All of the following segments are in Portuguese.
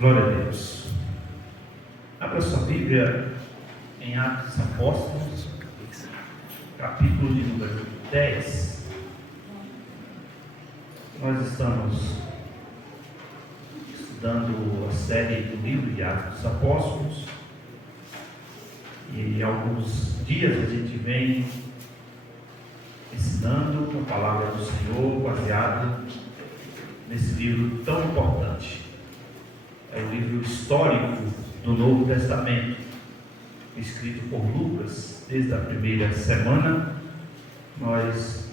Glória a Deus. Abra sua Bíblia em Atos dos Apóstolos, capítulo de número 10. Nós estamos estudando a série do livro de Atos dos Apóstolos e alguns dias a gente vem ensinando a palavra do Senhor baseado nesse livro tão importante. É o livro histórico do Novo Testamento, escrito por Lucas. Desde a primeira semana nós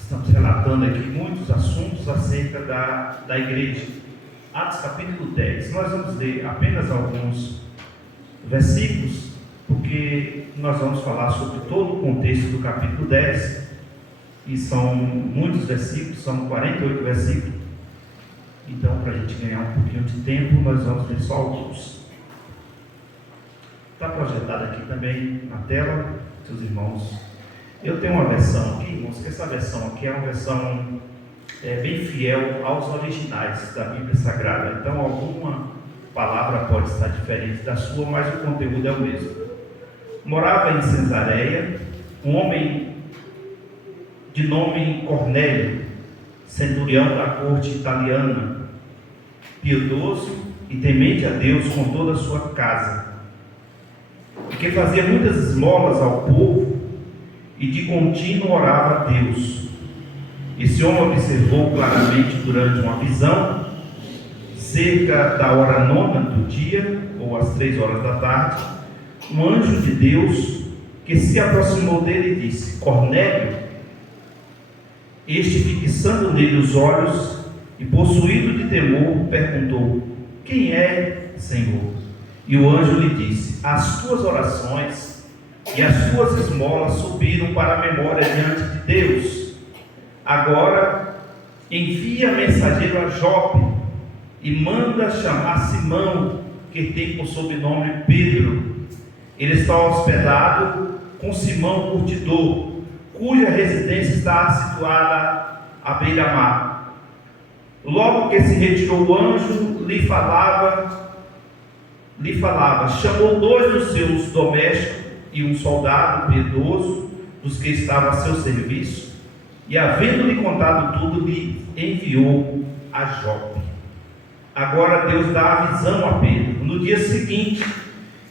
estamos relatando aqui muitos assuntos acerca da igreja. Atos capítulo 10, nós vamos ler apenas alguns versículos, porque nós vamos falar sobre todo o contexto do capítulo 10, e são muitos versículos, são 48 versículos. Então, para a gente ganhar um pouquinho de tempo, nós vamos ler só alguns. Está projetado aqui também na tela, seus irmãos. Eu tenho uma versão aqui, irmãos, que essa versão aqui é uma versão bem fiel aos originais da Bíblia Sagrada. Então, alguma palavra pode estar diferente da sua, mas o conteúdo é o mesmo. Morava em Cesareia um homem de nome Cornélio, centurião da corte italiana, piedoso e temente a Deus com toda a sua casa, que fazia muitas esmolas ao povo e de contínuo orava a Deus. Esse homem observou claramente durante uma visão, cerca da hora 9 do dia, ou às 3 horas da tarde, um anjo de Deus que se aproximou dele e disse: Cornélio. Este, fixando nele os olhos e possuído de temor, perguntou: Quem é, Senhor? E o anjo lhe disse: As tuas orações e as tuas esmolas subiram para a memória diante de Deus. Agora envia mensageiro a Jope e manda chamar Simão, que tem por sobrenome Pedro. Ele está hospedado com Simão Curtidor, cuja residência está situada à beira-mar. Logo que se retirou o anjo, lhe falava, chamou 2 dos seus domésticos e um soldado piedoso dos que estavam a seu serviço, e havendo-lhe contado tudo, lhe enviou a Jope. Agora Deus dá a visão a Pedro. No dia seguinte,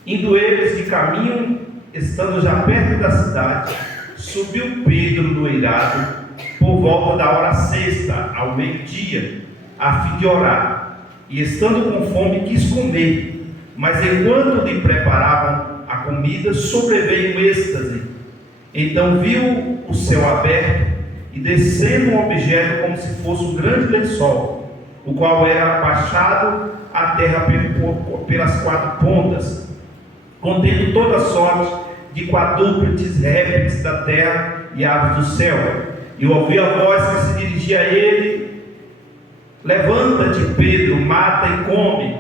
indo eles de caminho, estando já perto da cidade, subiu Pedro no eirado por volta da hora 6, ao meio-dia, a fim de orar, e estando com fome quis comer, mas enquanto lhe preparavam a comida, sobreveio um êxtase. Então viu o céu aberto e descendo um objeto como se fosse um grande lençol, o qual era baixado à terra pelas 4 pontas, contendo toda sorte de quadrúpedes, répteis da terra e aves do céu. E ouvi a voz que se dirigia a ele: Levanta-te, Pedro, mata e come.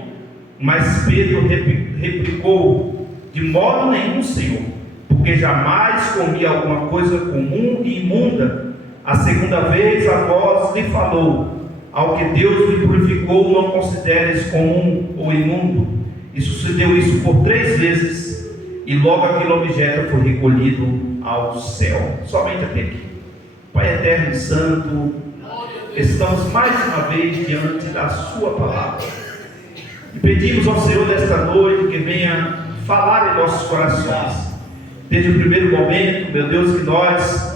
Mas Pedro replicou: De modo nenhum, Senhor, porque jamais comi alguma coisa comum e imunda. A segunda vez a voz lhe falou: Ao que Deus lhe purificou, não consideres comum ou imundo. E sucedeu isso por 3 vezes, e logo aquele objeto foi recolhido ao céu. Somente até aqui. Pai eterno e santo, estamos mais uma vez diante da sua palavra, e pedimos ao Senhor nesta noite que venha falar em nossos corações. Desde o primeiro momento, meu Deus, que nós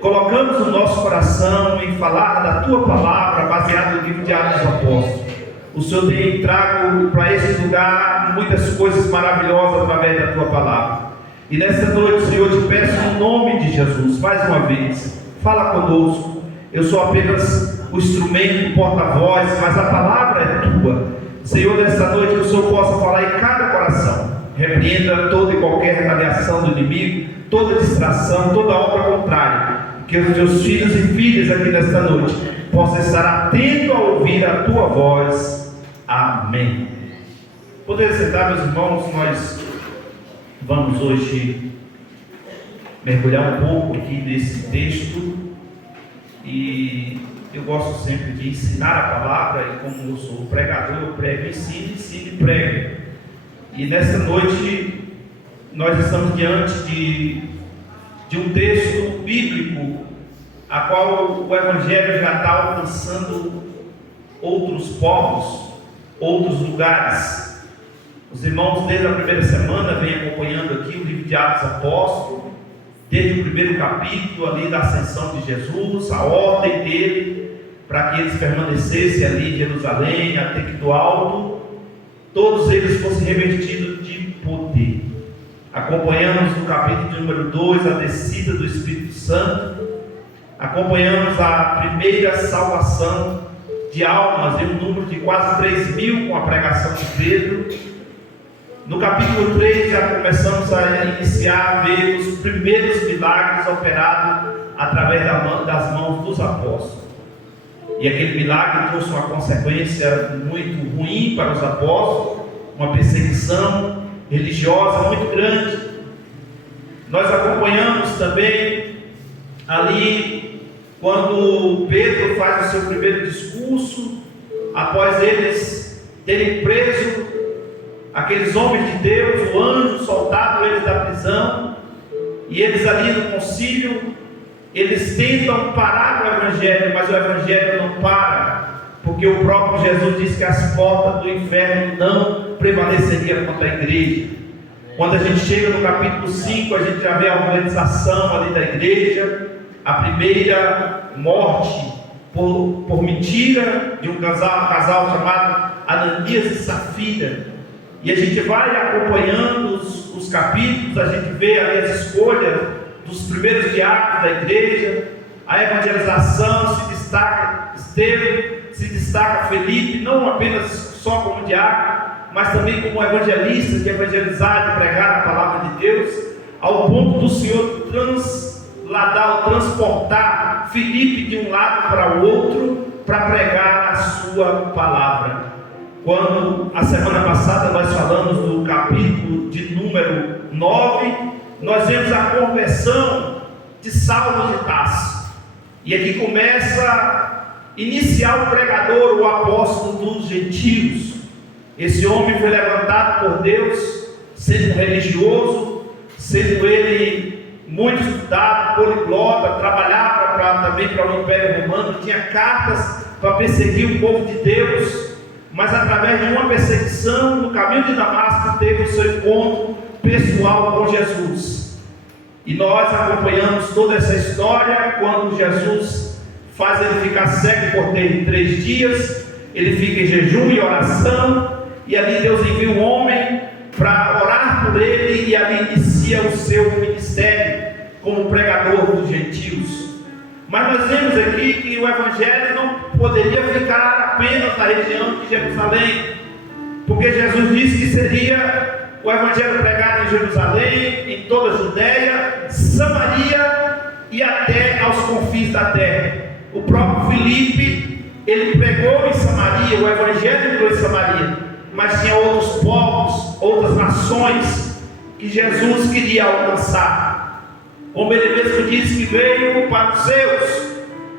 colocamos no nosso coração em falar da tua palavra, baseado no livro de Atos dos Apóstolos. O Senhor tem trago para esse lugar muitas coisas maravilhosas através da tua palavra. E nesta noite, Senhor, te peço no nome de Jesus, mais uma vez, fala conosco. Eu sou apenas o instrumento, o porta-voz, mas a palavra é tua. Senhor, nesta noite, que o Senhor possa falar em cada coração. Repreenda toda e qualquer retaliação do inimigo, toda distração, toda obra contrária. Que os teus filhos e filhas aqui nesta noite possam estar atentos a ouvir a tua voz. Amém. Poder sentar, meus irmãos, nós vamos hoje mergulhar um pouco aqui nesse texto E eu gosto sempre de ensinar a palavra, e como eu sou pregador, eu prego, ensino e prego. E nessa noite nós estamos diante de um texto bíblico, a qual o Evangelho já está alcançando outros povos, outros lugares. Os irmãos, desde a primeira semana, vêm acompanhando aqui o livro de Atos Apóstolos, desde o primeiro capítulo ali da ascensão de Jesus, a ordem dele, para que eles permanecessem ali em Jerusalém, até que do alto, todos eles fossem revestidos de poder. Acompanhamos no capítulo número 2 a descida do Espírito Santo, acompanhamos a primeira salvação de almas, em um número de quase 3.000 com a pregação de Pedro. No capítulo 3 já começamos a iniciar a ver os primeiros milagres operados através das mãos dos apóstolos. E aquele milagre trouxe uma consequência muito ruim para os apóstolos, uma perseguição religiosa muito grande. Nós acompanhamos também ali quando Pedro faz o seu primeiro discurso, após eles terem preso aqueles homens de Deus, o anjo soltado eles da prisão, e eles ali no concílio, eles tentam parar o Evangelho, mas o Evangelho não para, porque o próprio Jesus disse que as portas do inferno não prevaleceriam contra a igreja. Quando a gente chega no capítulo 5, a gente já vê a organização ali da igreja, a primeira morte por mentira de um casal chamado Ananias e Safira. E a gente vai acompanhando os capítulos, a gente vê ali as escolhas dos primeiros diáconos da igreja, a evangelização, se destaca Estevão, se destaca Felipe, não apenas só como diácono, mas também como evangelista, de evangelizar, de pregar a palavra de Deus, ao ponto do Senhor transportar Felipe de um lado para o outro, para pregar a sua palavra. Quando a semana passada nós falamos do capítulo de número 9, nós vemos a conversão de Saulo de Tarso. E aqui começa a iniciar o pregador, o apóstolo dos gentios. Esse homem foi levantado por Deus, sendo religioso, sendo ele muito estudado, poliglota, trabalhava também para o Império Romano, tinha cartas para perseguir o povo de Deus. Mas através de uma perseguição, no caminho de Damasco, teve o seu encontro pessoal com Jesus. E nós acompanhamos toda essa história, quando Jesus faz ele ficar cego por 3 dias, ele fica em jejum e oração, e ali Deus envia um homem para orar por ele, e ali inicia o seu ministério como pregador dos gentios. Mas nós vemos aqui que o Evangelho não poderia ficar apenas na região de Jerusalém, porque Jesus disse que seria o Evangelho pregado em Jerusalém, em toda a Judéia, Samaria e até aos confins da terra. O próprio Filipe, ele pregou em Samaria, o Evangelho entrou em Samaria, mas tinha outros povos, outras nações que Jesus queria alcançar. Como ele mesmo disse que veio para os seus,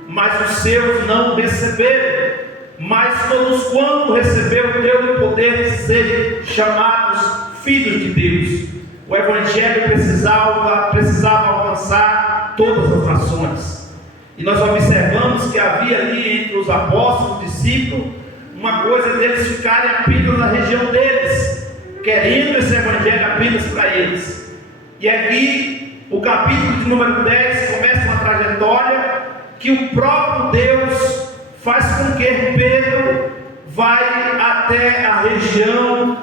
mas os seus não receberam. Mas todos quanto receberam, deu o poder de serem chamados filhos de Deus. O Evangelho precisava alcançar todas as nações. E nós observamos que havia ali entre os apóstolos, discípulos, uma coisa deles ficarem apenas na região deles, querendo esse Evangelho apenas para eles. E aqui o capítulo de número 10 começa uma trajetória que o próprio Deus faz com que Pedro vai até a região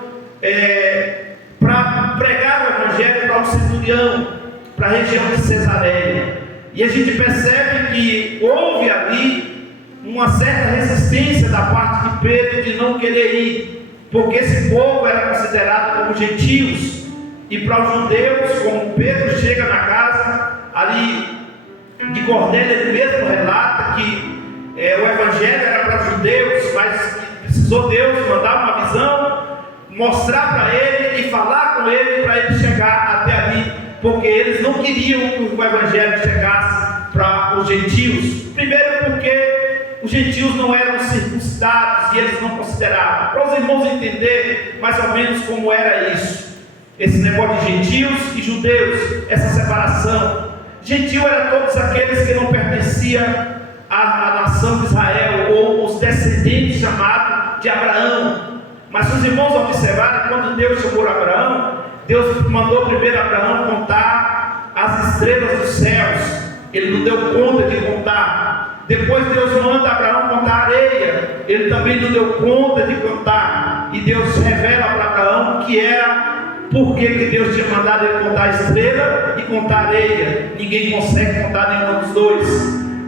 para pregar o Evangelho para o centurião, para a região de Cesareia. E a gente percebe que houve ali uma certa resistência da parte de Pedro de não querer ir, porque esse povo era considerado como gentios. E para os judeus, como Pedro chega na casa ali de Cornélio, ele mesmo relata que o Evangelho era para os judeus, mas precisou Deus mandar uma visão, mostrar para ele e falar com ele para ele chegar até ali, porque eles não queriam que o Evangelho chegasse para os gentios. Primeiro os gentios não eram circuncidados e eles não consideravam. Para os irmãos entenderem mais ou menos como era isso, esse negócio de gentios e judeus, essa separação. Gentio era todos aqueles que não pertenciam à nação de Israel, ou os descendentes chamados de Abraão. Mas se os irmãos observarem, quando Deus chamou Abraão, Deus mandou primeiro Abraão contar as estrelas dos céus. Ele não deu conta de contar. Depois Deus manda Abraão contar a areia. Ele também não deu conta de contar. E Deus revela para Abraão que era porque que Deus tinha mandado ele contar a estrela e contar a areia. Ninguém consegue contar nenhum dos dois.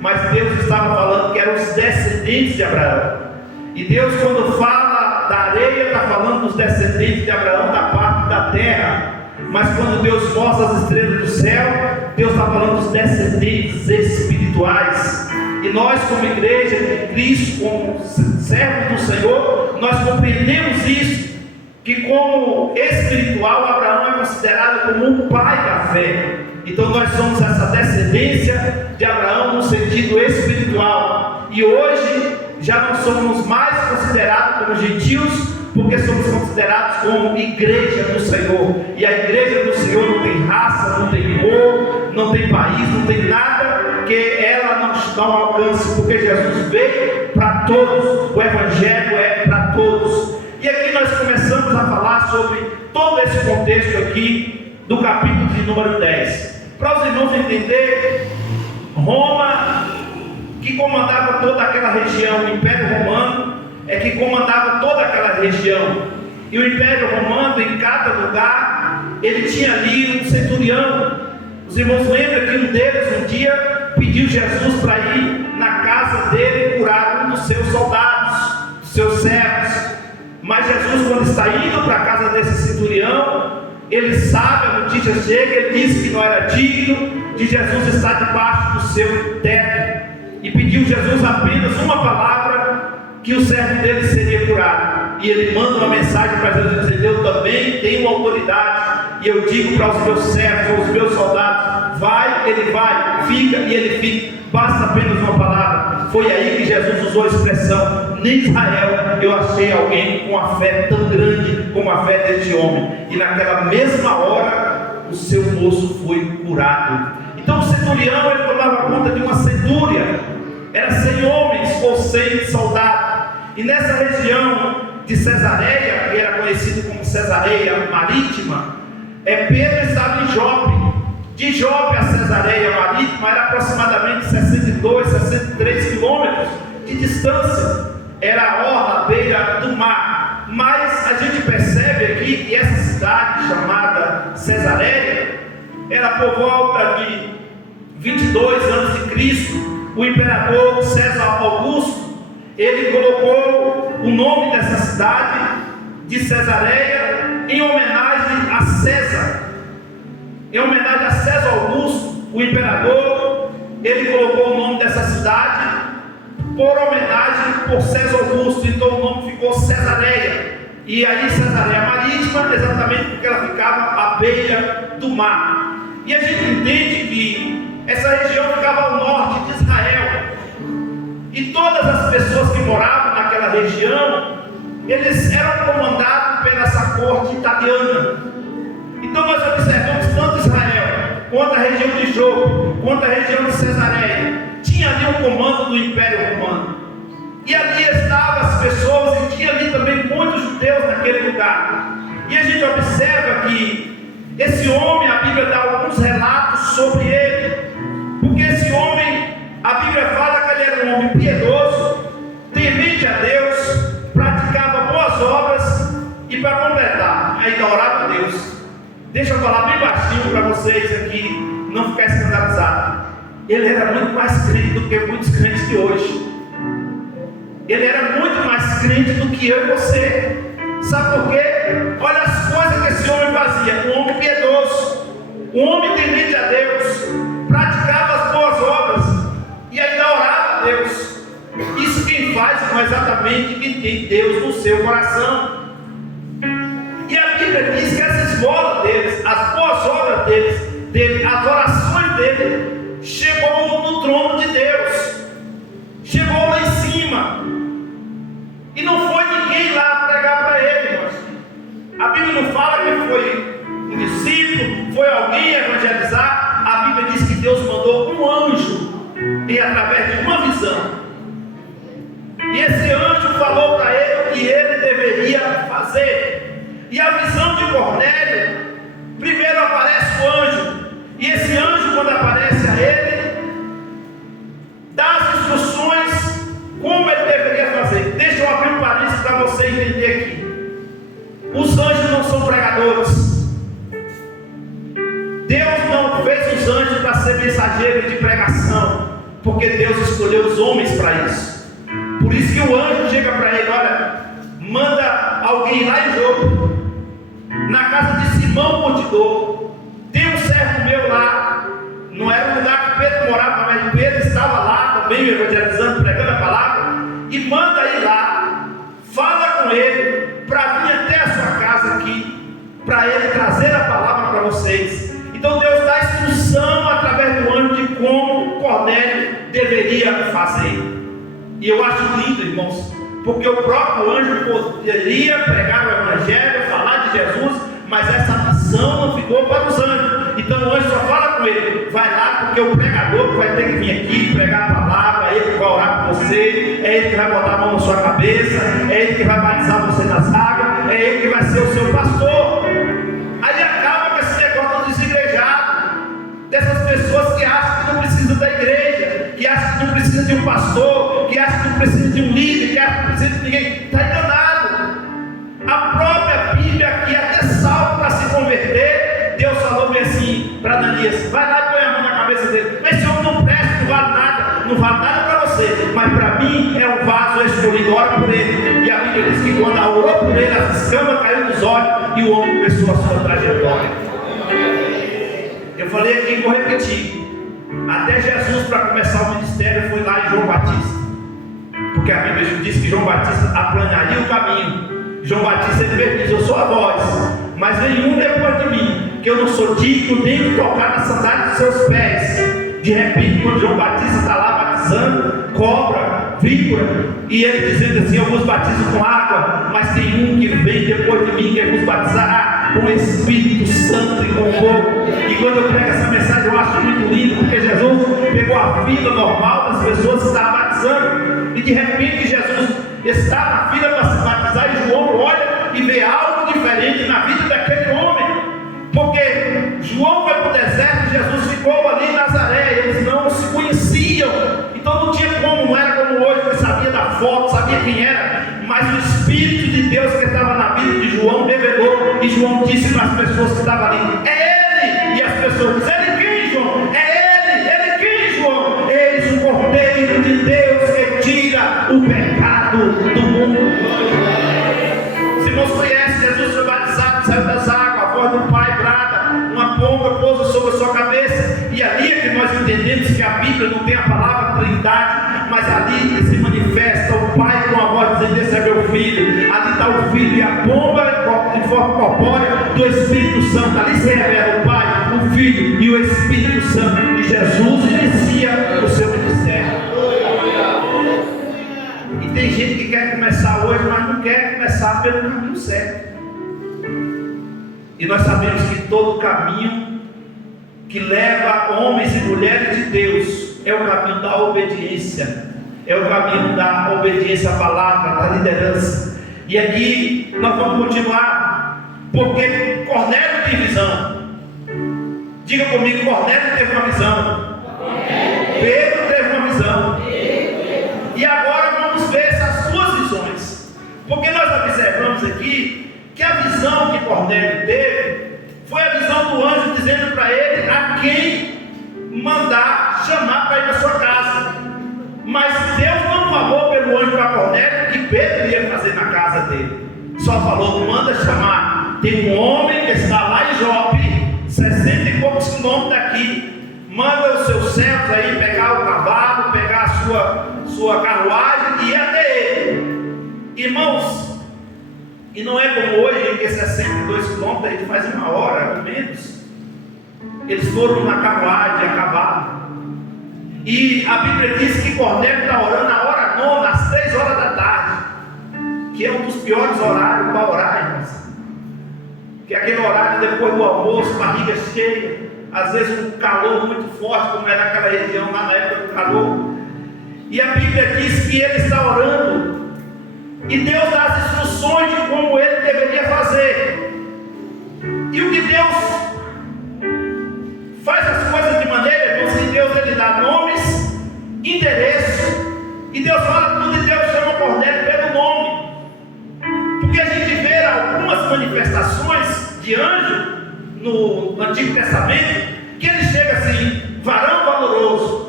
Mas Deus estava falando que eram os descendentes de Abraão. E Deus, quando fala da areia, está falando dos descendentes de Abraão, da parte da terra. Mas quando Deus mostra as estrelas do céu, Deus está falando dos descendentes espirituais. E nós, como igreja de Cristo, como servos do Senhor, nós compreendemos isso, que como espiritual, Abraão é considerado como um pai da fé. Então nós somos essa descendência de Abraão no sentido espiritual. E hoje já não somos mais considerados como gentios, porque somos considerados como igreja do Senhor. E a igreja do Senhor não tem raça, não tem cor, não tem país, não tem nada que ela não alcance, porque Jesus veio para todos, o Evangelho é para todos. E aqui nós começamos a falar sobre todo esse contexto aqui do capítulo de número 10. Para os irmãos entenderem, Roma, que comandava toda aquela região, o Império Romano é que comandava toda aquela região. E o Império Romano, em cada lugar, ele tinha ali um centurião. Os irmãos lembram que um deles um dia pediu Jesus para ir na casa dele e curar um dos seus soldados, dos seus servos. Mas Jesus, quando está indo para a casa desse centurião, ele sabe, a notícia chega, ele disse que não era digno de Jesus estar debaixo do seu teto. E pediu Jesus apenas uma palavra, que o servo dele seria curado. E ele manda uma mensagem para Jesus, dizendo: eu também tenho autoridade, e eu digo para os meus servos, aos meus soldados, vai, ele vai, fica, e ele fica, basta apenas uma palavra. Foi aí que Jesus usou a expressão: nem Israel eu achei alguém com a fé tão grande como a fé deste homem. E naquela mesma hora o seu moço foi curado. Então o centurião, ele tomava conta de uma centúria, era 100 homens ou 100 soldados. E nessa região de Cesareia, que era conhecido como Cesareia Marítima, Pedro estava em Jope. De Jope a Cesareia Marítima era aproximadamente 62, 63 quilômetros de distância. Era a orla à beira do mar. Mas a gente percebe aqui que essa cidade chamada Cesareia era por volta de 22 a.C. O imperador César Augusto, ele colocou o nome dessa cidade de Cesareia em homenagem a César. Em homenagem a César Augusto, o imperador, ele colocou o nome dessa cidade por homenagem por César Augusto. Então o nome ficou Cesareia. E aí Cesareia Marítima, exatamente porque ela ficava à beira do mar. E a gente entende que essa região ficava ao norte de Israel. E todas as pessoas que moravam naquela região, eles eram comandados pela essa corte italiana. Então nós observamos tanto Israel, quanto a região de Jope, quanto a região de Cesareia, tinha ali o comando do Império Romano. E ali estavam as pessoas, e tinha ali também muitos judeus naquele lugar. E a gente observa que esse homem, a Bíblia dá alguns relatos sobre ele, porque esse homem, a Bíblia fala que ele era um homem piedoso, temente a Deus, praticava boas obras, e para completar, ainda orava a Deus. Deixa eu falar bem baixinho para vocês aqui, não ficar escandalizado. Ele era muito mais crente do que muitos crentes de hoje. Ele era muito mais crente do que eu e você. Sabe por quê? Olha as coisas que esse homem fazia. Um homem piedoso, um homem temente a Deus, praticava as boas obras e ainda orava a Deus. Isso quem faz não é exatamente quem tem Deus no seu coração. E a Bíblia diz que essa esmola deles, as boas obras deles, as orações dele, chegou no trono de Deus, chegou lá em cima. e através de uma visão. E esse anjo falou para ele o que ele deveria fazer. E a visão de Cornélio, primeiro aparece o anjo. E esse anjo, quando aparece a ele, dá as instruções como ele deveria fazer. Deixa eu abrir um parênteses para você entender aqui. Os anjos não são pregadores. Deus não fez os anjos para ser mensageiros de pregação, porque Deus escolheu os homens para isso. Por isso que o anjo chega para ele: olha, manda alguém lá em Jope, na casa de Simão Curtidor, tem um servo meu lá. Não era o lugar que Pedro morava, mas Pedro estava lá também evangelizando, pregando a palavra. E manda ir lá, fala com ele, para vir até a sua casa aqui, para ele trazer a palavra para vocês. Então Deus dá instrução através do anjo de como Cornélio deveria fazer. E eu acho lindo, irmãos, porque o próprio anjo poderia pregar o evangelho, falar de Jesus, mas essa missão não ficou para os anjos. Então o anjo só fala com ele: vai lá, porque o pregador vai ter que vir aqui pregar a palavra, é ele que vai orar por você, é ele que vai botar a mão na sua cabeça, é ele que vai batizar você nas águas, é ele que vai ser o seu pastor. Aí acaba com esse negócio desigrejado, dessas pessoas que acham que não precisam da igreja, que acham que não precisa de um pastor, que acham que não precisa de um líder, que acham que não precisa de ninguém. Está enganado. A própria Bíblia, que até Saulo, para se converter, Deus falou bem assim para Ananias: vai lá e põe a mão na cabeça dele. Mas esse homem não presta, não vale nada, não vale nada para você, mas para mim é um vaso escolhido, ora por ele. E a Bíblia diz que quando orou por ele, as escamas caíram dos olhos e o homem começou a sua trajetória. Eu falei aqui e vou repetir: até Jesus, para começar o ministério, foi lá em João Batista, porque a Bíblia diz que João Batista aplanaria o caminho. João Batista ele diz: eu sou a voz, mas vem um depois de mim, que eu não sou digno nem de tocar na sandália dos seus pés. De repente, quando João Batista está lá batizando, cobra, víbora, e ele dizendo assim: eu vos batizo com água, mas tem um que vem depois de mim, que vos batizará com o Espírito Santo e com fogo. E quando eu prego essa mensagem, eu acho muito lindo, porque Jesus pegou a fila normal das pessoas que estavam batizando, e de repente Jesus está na fila para se batizar, e João olha e vê algo diferente na vida daquele homem, porque João foi para o deserto e Jesus ficou ali em Nazaré. Eles não se conheciam, então não tinha como, não era como hoje, que sabia da foto, sabia quem era, mas o Espírito de Deus que estava na vida de João revelou, e João disse para as pessoas que estavam ali: é ele. E as pessoas disseram: ele quem, João? É ele quem, João? Eis o Cordeiro de Deus que tira o pecado do mundo. Os irmãos conhecem, Jesus foi batizado, saiu das águas, a voz do Pai brada, uma pomba pousa sobre a sua cabeça, e ali é que nós entendemos que a Bíblia não tem a palavra Trindade, mas ali se manifesta o Pai com a voz dizendo: esse é meu filho. Ali está o Filho e a pomba em forma corpórea do Espírito Santo. Ali se revela o Pai, o Filho e o Espírito Santo. E Jesus inicia o seu ministério. E tem gente que quer começar hoje, mas não quer começar pelo caminho certo. E nós sabemos que todo caminho que leva homens e mulheres de Deus é o caminho da obediência, é o caminho da obediência à palavra, da liderança. E aqui nós vamos continuar, porque Cornélio tem visão. Diga comigo: Cornélio teve uma visão, Pedro teve uma visão, e agora vamos ver essas duas visões, porque nós observamos aqui que a visão que Cornélio teve foi a visão do anjo dizendo para ele a quem mandar chamar para ir para sua casa. Mas Deus não falou pelo anjo para Cornélio que Pedro ia fazer na casa dele. Só falou: manda chamar. Tem um homem que está lá em Jope, 60 e poucos quilômetros daqui. Manda os seus servos aí pegar o cavalo, pegar a sua carruagem e ir até ele. Irmãos, e não é como hoje, que 62 quilômetros a gente faz 1 hora ou menos. Eles foram na carruagem, a cavalo. E a Bíblia diz que Cornélio está orando na hora nona, às 3 horas da tarde, que é um dos piores horários para orar, irmãos. Que é aquele horário depois do almoço, barriga cheia, às vezes um calor muito forte, como era naquela região, lá na época do calor. E a Bíblia diz que ele está orando, e Deus dá as instruções de como ele deveria fazer. E o que Deus faz as coisas de maneira, irmãos, que Deus ele dá nomes, endereço, e Deus fala tudo, e Deus chama Cornélio pelo nome. Porque a gente vê algumas manifestações de anjo no Antigo Testamento, que ele chega assim, varão valoroso,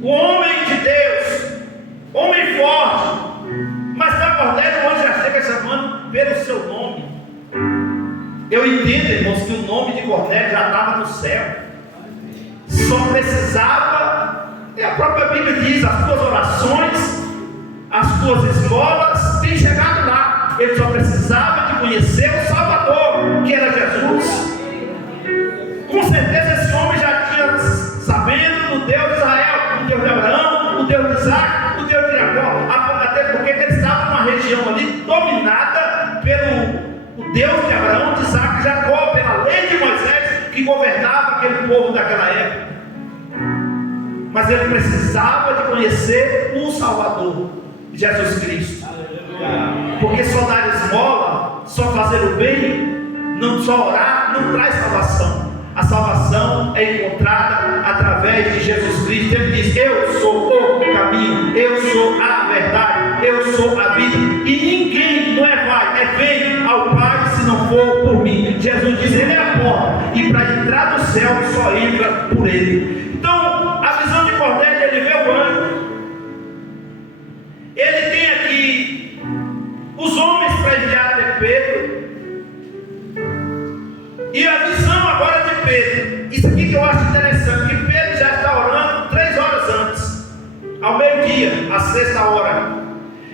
o homem de Deus, homem forte. Mas para Cornélio o anjo já chega chamando pelo seu nome. Eu entendo, irmãos, que o nome de Cornélio já estava no céu, só precisava, e a própria Bíblia diz, as tuas orações, as tuas esmolas têm chegado lá. Ele só precisava de conhecer o Salvador, que era Jesus. Com certeza esse homem já tinha sabendo do Deus de Israel, do Deus de Abraão, do Deus de Isaac, do Deus de Jacó, até porque ele estava numa região ali dominada pelo o Deus de Abraão, de Isaac e Jacó, pela lei de Moisés, que governava aquele povo daquela época. Mas ele precisava de conhecer o Salvador, Jesus Cristo. Porque só dar esmola, só fazer o bem, não só orar, não traz salvação. A salvação é encontrada através de Jesus Cristo. Ele diz: eu sou o caminho, eu sou a verdade, eu sou a vida, e ninguém não vai, vem ao Pai se não for por mim. Jesus diz: ele é a porta, e para entrar no céu só entra por ele. Então a visão de Cornélio, ele vê o anjo, ele tem aqui os homens para enviar até Pedro, e a visão agora de Pedro, isso aqui que eu acho interessante, que Pedro já está orando 3 horas antes, ao meio-dia, à 6ª hora.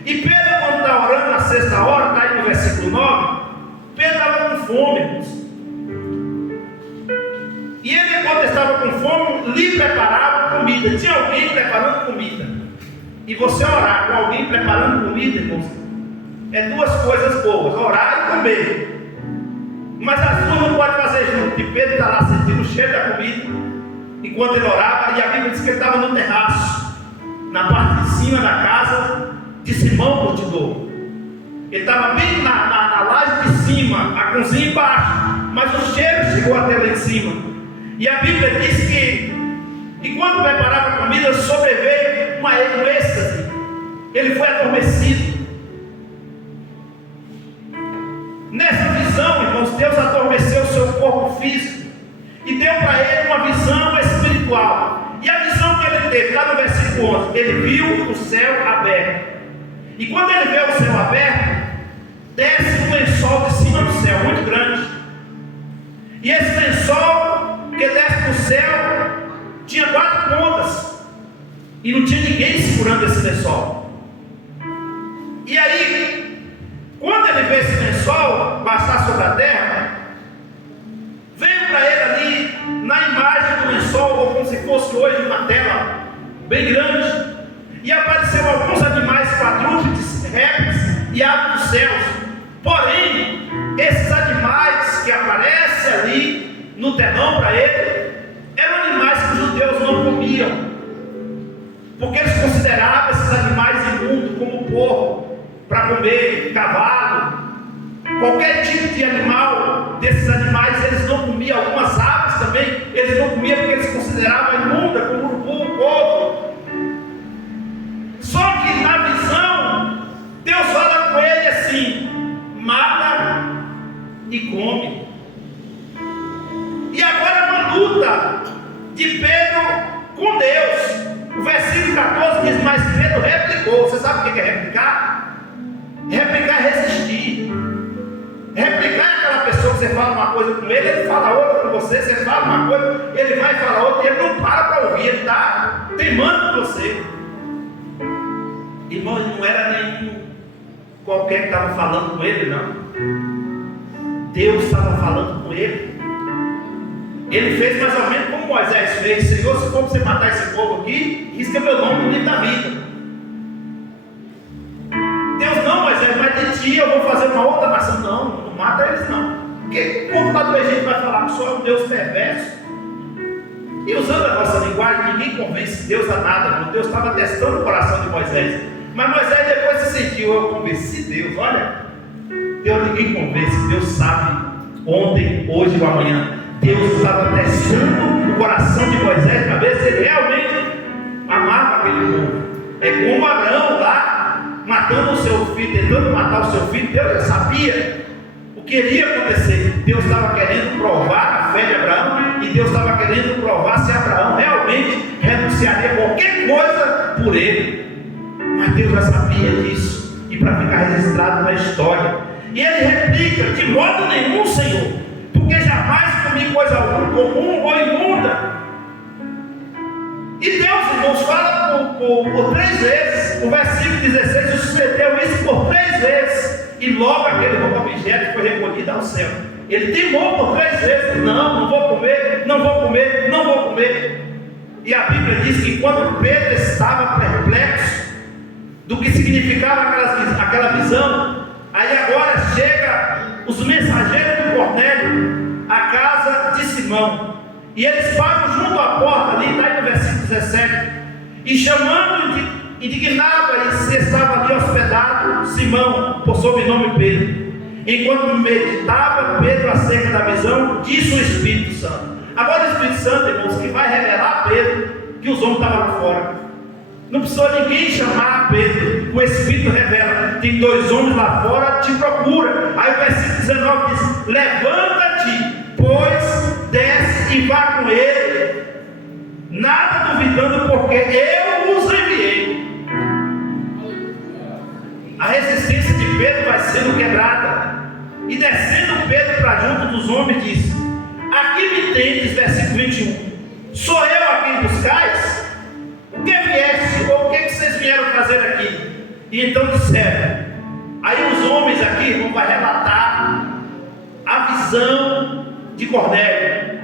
E Pedro, quando está orando na 6ª hora, está aí no versículo 9, Pedro estava com fome, irmãos. E ele, quando estava com fome, lhe preparava comida. Tinha alguém preparando comida. E você orar com alguém preparando comida, irmãos, é 2 coisas boas: orar e comer. Mas as duas não pode fazer junto. E Pedro está lá sentindo o cheiro da comida enquanto ele orava, e a Bíblia diz que ele estava no terraço, na parte de cima da casa de Simão Curtidor. Ele estava bem na laje de cima, a cozinha embaixo, mas o cheiro chegou até lá em cima. E a Bíblia diz que enquanto preparava a comida, sobreveio um êxtase. Ele foi adormecido. Nessa visão, irmãos, Deus adormeceu o seu corpo físico e deu para ele uma visão espiritual. E a visão que ele teve, lá no versículo 11, ele viu o céu aberto. E quando ele vê o céu aberto, desce um lençol de cima do céu, muito grande. E esse lençol que desce do céu tinha 4 pontas, e não tinha ninguém segurando esse lençol. E aí, quando ele vê esse lençol passar sobre a terra, veio para ele ali, na imagem do lençol, ou como se fosse hoje uma tela bem grande, e apareceu alguns animais quadrúpedes, répteis e aves dos céus. Porém, esses animais que aparecem ali no telão para ele, eram animais que os judeus não comiam, porque eles consideravam esses animais imundos, como porco, para comer, cavalo, qualquer tipo de animal. Desses animais eles não comiam. Algumas aves também eles não comiam, porque eles consideravam imunda, como urubu, corvo. Só que na visão, Deus fala com ele assim: mata e come. E agora uma luta de Pedro com Deus. O versículo 14 diz: mas Pedro replicou. Você sabe o que é replicar? Replicar é resistir. Replicar é aquela pessoa que você fala uma coisa com ele fala outra com você. Você fala uma coisa, ele vai falar outra, e ele não para ouvir, ele está teimando com você. Irmão, não era nenhum qualquer que estava falando com ele, não. Deus estava falando com ele. Ele fez mais ou menos como Moisés fez: Senhor, se for para você matar esse povo aqui, risca meu nome no livro da vida. Deus: não, Moisés, mas de ti eu vou fazer uma outra nação. Não mata eles não. Porque como lá do Egito vai falar que o Senhor é um Deus perverso? E usando a nossa linguagem, ninguém convence Deus a nada. Deus estava testando o coração de Moisés. Mas Moisés depois se sentiu: eu convenci Deus. Olha, Deus ninguém convence. Deus sabe ontem, hoje ou amanhã. Deus estava testando o coração de Moisés para ver se ele realmente amava aquele povo. É como Abraão lá, matando o seu filho, tentando matar o seu filho. Deus já sabia o que iria acontecer. Deus estava querendo provar a fé de Abraão, e Deus estava querendo provar se Abraão realmente renunciaria a qualquer coisa por ele. Mas Deus já sabia disso, e para ficar registrado na história. E ele replica: de modo nenhum, Senhor, porque jamais comi coisa comum ou imunda. E Deus, irmãos, fala por 3 vezes. O versículo 16 sucedeu isso por 3 vezes. E logo aquele objeto foi recolhido ao céu. Ele temou por 3 vezes: não vou comer, não vou comer, não vou comer. E a Bíblia diz que quando Pedro estava perplexo do que significava aquela visão, aí agora chega os mensageiros de Cornélio à casa de Simão. E eles param junto à porta, ali está aí no versículo 17. E chamando, indignava se estava ali hospedado Simão, por sobrenome Pedro. Enquanto meditava Pedro acerca da visão, disse o Espírito Santo. Agora o Espírito Santo, irmãos, que vai revelar a Pedro que os homens estavam lá fora. Não precisou ninguém chamar a Pedro. O Espírito revela: tem 2 homens lá fora, te procura. Aí o versículo 19 diz: levanta-te, pois, desce e vá com ele, nada duvidando, porque eu os enviei. A resistência de Pedro vai sendo quebrada. E descendo Pedro para junto dos homens, disse: aqui me tendes, versículo 21. Sou eu a quem buscais? O que vieste? Ou o que vocês vieram fazer aqui? E então disseram. Aí os homens aqui vão relatar a visão de Cornélio.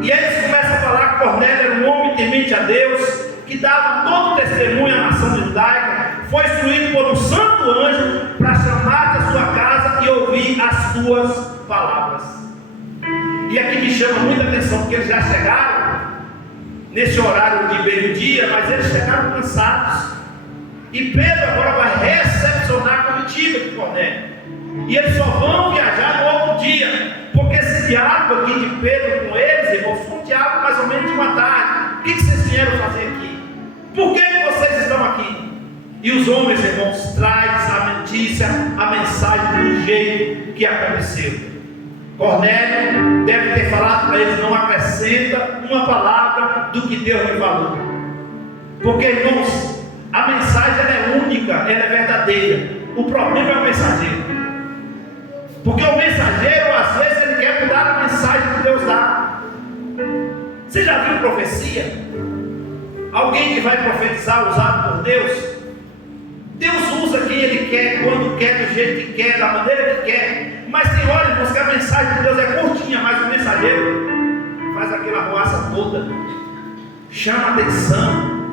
E eles começam a falar que Cornélio era um homem temente a Deus, que dava todo testemunho à nação judaica, foi instruído por um santo anjo para chamar da sua casa e ouvir as suas palavras. E aqui me chama muita atenção, porque eles já chegaram nesse horário de meio-dia, mas eles chegaram cansados. E Pedro agora vai recepcionar a comitiva de Cornélio. E eles só vão viajar no outro dia, porque esse diálogo aqui de Pedro com eles, irmãos, foi um diálogo mais ou menos de uma tarde. O que vocês vieram fazer aqui? Por que vocês estão aqui? E os homens, irmãos, trazem a notícia, a mensagem do jeito que aconteceu. Cornélio deve ter falado para eles: não acrescenta uma palavra do que Deus me falou. Porque, irmãos, a mensagem ela é única, ela é verdadeira. O problema é o mensageiro. Porque o mensageiro, às vezes, ele quer mudar a mensagem que Deus dá. Você já viu profecia? Alguém que vai profetizar usado por Deus? Deus usa quem Ele quer, quando quer, do jeito que quer, da maneira que quer. Mas tem hora, irmãos, que a mensagem de Deus é curtinha, mas o mensageiro faz aquela arruaça toda, chama a atenção.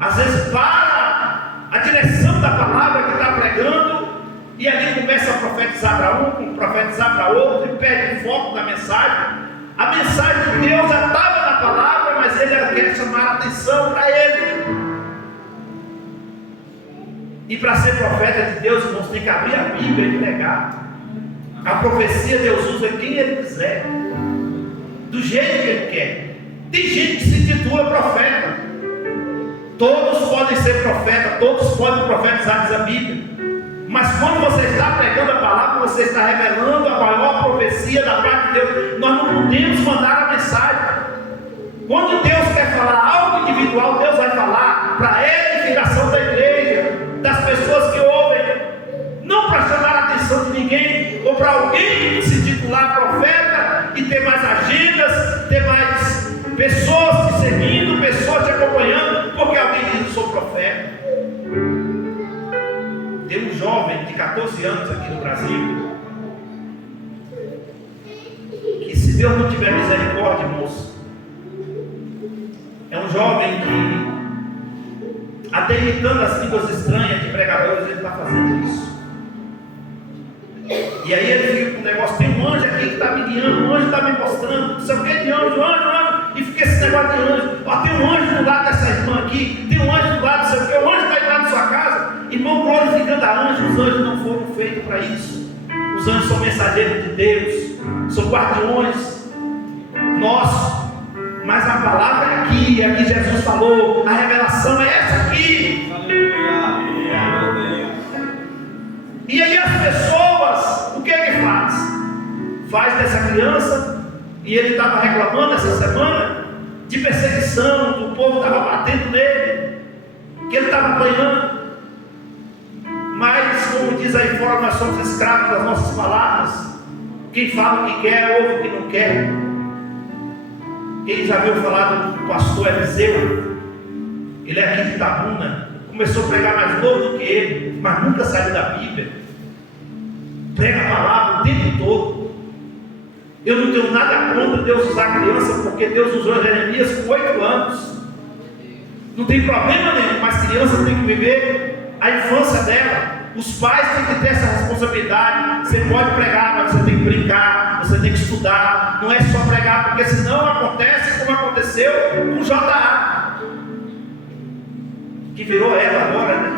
Às vezes para a direção da palavra que está pregando, e ali começa a profetizar para um, profetizar para outro, e perde o foco da mensagem. A mensagem de Deus já estava na palavra, mas ele quer chamar a atenção para ele. E para ser profeta de Deus, irmãos, tem que abrir a Bíblia e pregar. A profecia Deus usa quem Ele quiser, do jeito que Ele quer. Tem gente que se titula profeta. Todos podem ser profeta, todos podem profetizar, diz a Bíblia. Mas quando você está pregando a palavra, você está revelando a maior profecia da parte de Deus. Nós não podemos mandar a mensagem. Quando Deus quer falar algo individual, Deus vai falar para a edificação da igreja, das pessoas que ouvem, não para chamar a atenção de ninguém, ou para alguém se titular profeta e ter mais agendas, ter mais pessoas te seguindo, pessoas te acompanhando, porque alguém diz: eu sou profeta. Tem um jovem de 14 anos aqui no Brasil, que, se Deus não tiver misericórdia, moço, é um jovem que, até imitando as línguas estranhas de pregadores, ele está fazendo isso. E aí ele fica com um negócio, tem um está me guiando, o anjo está me mostrando, não sei o que de anjo, e fica esse negócio de anjo. Ó, tem um anjo do lado dessa irmã aqui, tem um anjo do lado, não sei o que, o anjo está indo lá na sua casa. Irmão, glorificando a anjo, os anjos não foram feitos para isso. Os anjos são mensageiros de Deus, são guardiões nossos. Mas a palavra é aqui, é aqui Jesus falou, a revelação é essa aqui. E aí as pessoas, o que é que faz? Faz dessa criança, e ele estava reclamando essa semana de perseguição, que o povo estava batendo nele, que ele estava apanhando. Mas, como diz aí fora, nós somos escravos das nossas palavras. Quem fala o que quer, ouve o que não quer. Quem já viu falar do pastor Eliseu? Ele é aqui de Itabuna. Começou a pregar mais novo do que ele, mas nunca saiu da Bíblia. Prega a palavra o tempo todo. Eu não tenho nada contra Deus usar criança, porque Deus usou Jeremias com 8 anos. Não tem problema nenhum, mas criança tem que viver a infância dela. Os pais têm que ter essa responsabilidade. Você pode pregar, mas você tem que brincar, você tem que estudar. Não é só pregar, porque senão acontece como aconteceu com J.A., que virou ela agora, né?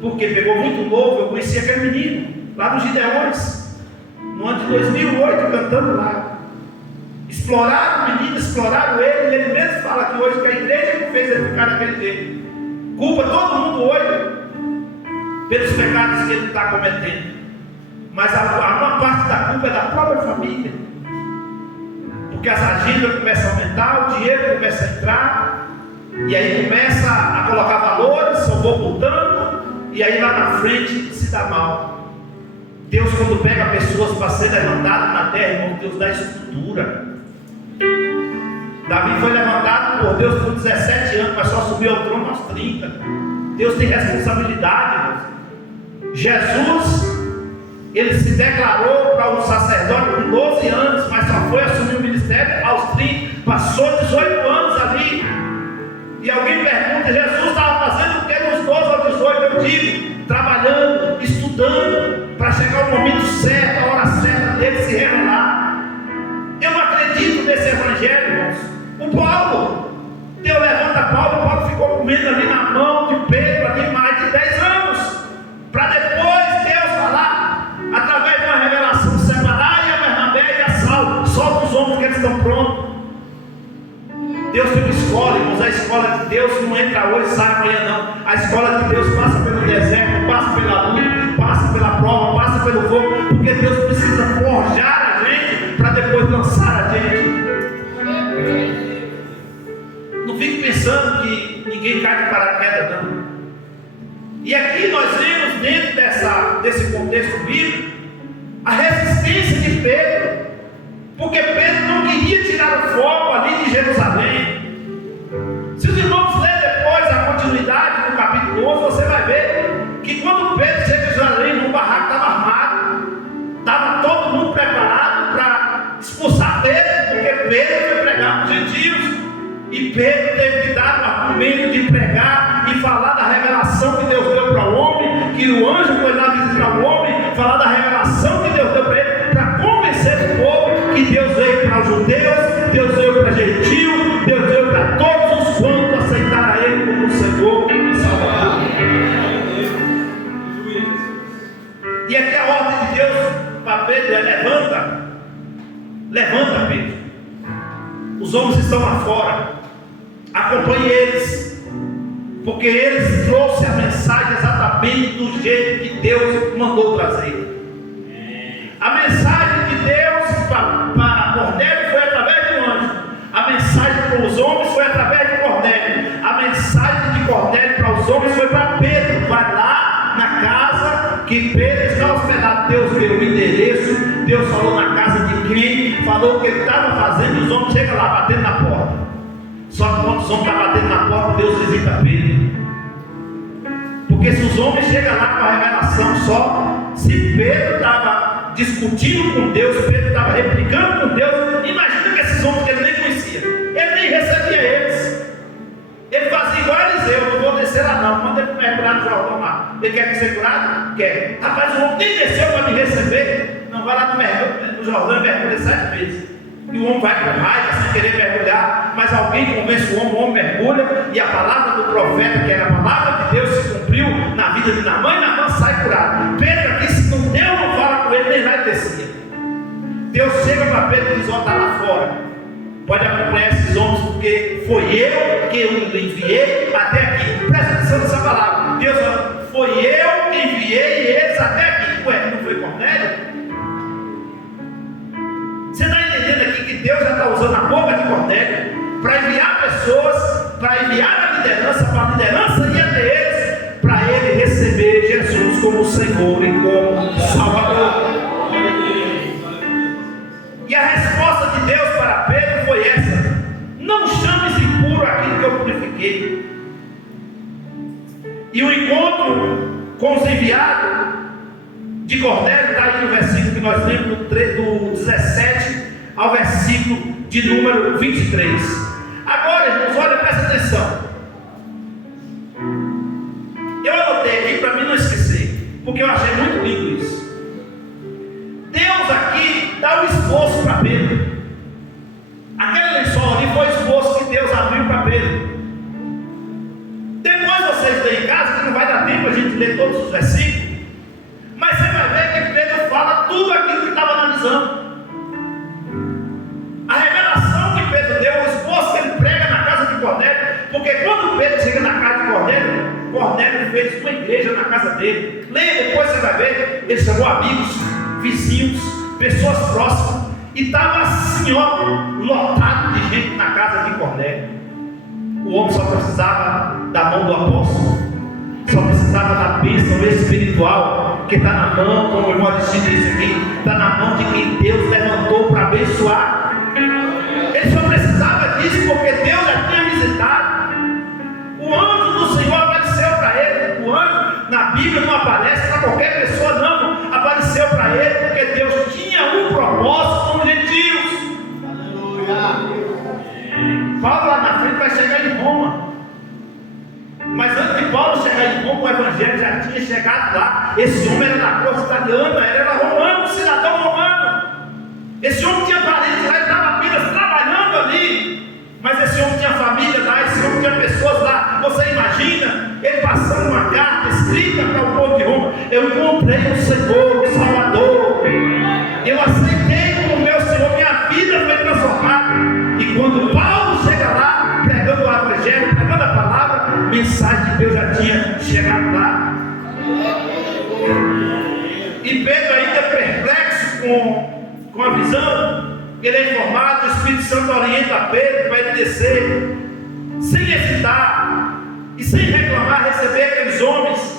Porque pegou muito novo. Eu conheci aquele menino lá nos Gideões, no ano de 2008, cantando lá. Exploraram o menino, exploraram ele. Ele mesmo fala que hoje que a igreja que fez ele ficar daquele jeito. Culpa todo mundo hoje pelos pecados que ele está cometendo. Mas a maior parte da culpa é da própria família. Porque as agendas começam a aumentar, o dinheiro começa a entrar, e aí começa a colocar valores, só vou botando, e aí lá na frente se dá mal. Deus, quando pega pessoas para ser levantado na terra, irmão, Deus dá estrutura. Davi foi levantado por Deus por 17 anos, mas só subiu ao trono aos 30. Deus tem responsabilidade, irmão. Jesus, ele se declarou para um sacerdote com 12 anos, mas só foi assumir o ministério aos 30. Passou 18 anos ali. E alguém pergunta: Jesus estava fazendo o que dos 12 aos 18? Eu digo: trabalhando, estudando, para chegar o momento certo, a hora certa dele se revelar. Eu não acredito nesse evangelho, irmãos. O Paulo, Deus levanta Paulo, o Paulo ficou comendo ali na mão de Pedro ali mais de 10 anos, para depois Deus falar, através de uma revelação, separar a Bernabé e a Saulo. Só os homens que eles estão prontos. Deus tem uma escola, irmãos. A escola de Deus não entra hoje e sai amanhã, não. A escola de Deus passa pelo deserto, passa pela luta, passa pela prova, passa pelo fogo, porque Deus precisa forjar a gente para depois lançar a gente. Não fique pensando que ninguém cai de paraquedas, não. E aqui nós vemos, dentro desse contexto bíblico, a resistência de Pedro, porque Pedro não queria tirar o foco ali de Jerusalém. Se os irmãos lerem depois a continuidade do capítulo 11, você vai ver que quando Pedro chega em Jerusalém, no barraco estava armado, estava todo mundo preparado para expulsar Pedro, porque Pedro foi pregar para os gentios. E Pedro teve que dar o argumento de pregar e falar da revelação que Deus deu para o homem, que o anjo foi lá visitar o homem, falar da revelação que Deus deu para ele, para convencer o povo que Deus veio para os judeus, Deus veio para gentios, Deus veio para todos os quantos aceitaram a Ele como Senhor e Salvador. E aqui a ordem de Deus para Pedro é: levanta Pedro. Os homens estão lá fora. Acompanhe eles, porque eles trouxeram a mensagem exatamente do jeito que Deus mandou trazer. A mensagem de Deus para Cornélio foi através de um anjo. A mensagem para os homens foi através de Cornélio. A mensagem de Cornélio para os homens foi para Pedro. Vai lá na casa que Pedro está hospedado. Deus deu o endereço. Deus falou na casa de quem, falou o que ele estava fazendo. E os homens chegam lá batendo na porta. Só que quando os homens estão batendo na porta, Deus visita Pedro. Porque se os homens chegam lá com a revelação só, se Pedro estava discutindo com Deus, Pedro estava replicando com Deus, imagina que esses homens que ele nem conhecia, ele nem recebia eles. Ele fazia igual a Eliseu: não vou descer lá não, manda ele mergulhar no Jordão lá. Ele quer ser curado? Quer. Rapaz, o homem nem desceu para me receber. Não, vai lá no no Jordão e mergulha 7 vezes. E o homem vai com raiva sem querer mergulhar, mas alguém convence o homem mergulha, e a palavra do profeta, que era a palavra de Deus, se cumpriu na vida de Naamã, e Naamã sai curado. Pedro aqui, se não Deus não fala com ele, nem lá descia. Deus chega para Pedro e diz: ó, está lá fora, pode acompanhar esses homens, porque foi eu que o enviei até aqui. Presta atenção nessa palavra. Deus fala: foi eu que enviei eles até aqui. Ué, não foi Cornélio? Você está entendendo aqui que Deus já está usando a boca de Cornélio para enviar pessoas, para enviar a liderança, para a liderança ir até eles, para ele receber Jesus como Senhor e como Salvador. E a resposta de Deus para Pedro foi essa: não chames impuro aquilo que eu purifiquei. E o encontro com os enviados de Cornélio está aí no versículo que nós lemos, do 17 ao versículo de número 23. Agora, irmãos, olha, presta atenção. Eu anotei aqui para mim não esquecer, porque eu achei muito lindo isso. Deus aqui dá um esforço para Pedro. Aquele lençol ali foi o esforço que Deus abriu para Pedro. Depois vocês têm em casa, que não vai dar tempo a gente ler todos os versículos, mas você vai ver que Pedro fala tudo aquilo que estava na visão. A revelação que Pedro deu, o esforço que ele prega na casa de Cornélio, porque quando Pedro chega na casa de Cornélio, Cornélio fez uma igreja na casa dele. Leia depois, você vai ver, ele chamou amigos, vizinhos, pessoas próximas, e estava assim, ó, lotado de gente na casa de Cornélio. O homem só precisava da mão do apóstolo, só precisava da bênção espiritual que está na mão, como o irmão Alexandre disse aqui, está na mão de quem Deus levantou para abençoar. Ele só precisava disso porque Deus já tinha visitado. O anjo do Senhor apareceu para ele. O anjo na Bíblia não aparece para qualquer pessoa, não. Apareceu para ele porque Deus tinha um propósito com os gentios. Aleluia. Paulo lá na frente vai chegar em Roma. Mas antes de Paulo chegar em Roma, o Evangelho já tinha chegado lá. Esse homem era da corte italiana, ele era romano, cidadão romano. Esse homem tinha parente lá, ele estava apenas trabalhando ali. Mas esse homem tinha família lá, esse homem tinha pessoas lá. Você imagina ele passando uma carta escrita para o povo de Roma: eu encontrei o Senhor, o Salvador. Eu aceitei como meu Senhor, minha vida foi transformada. E quando Paulo chega lá, pregando o Evangelho, pregando a palavra, a mensagem de Deus já tinha chegado lá. E Pedro, ainda perplexo com a visão, ele é informado, o Espírito Santo orienta Pedro para ele descer, sem hesitar e sem reclamar, receber aqueles homens.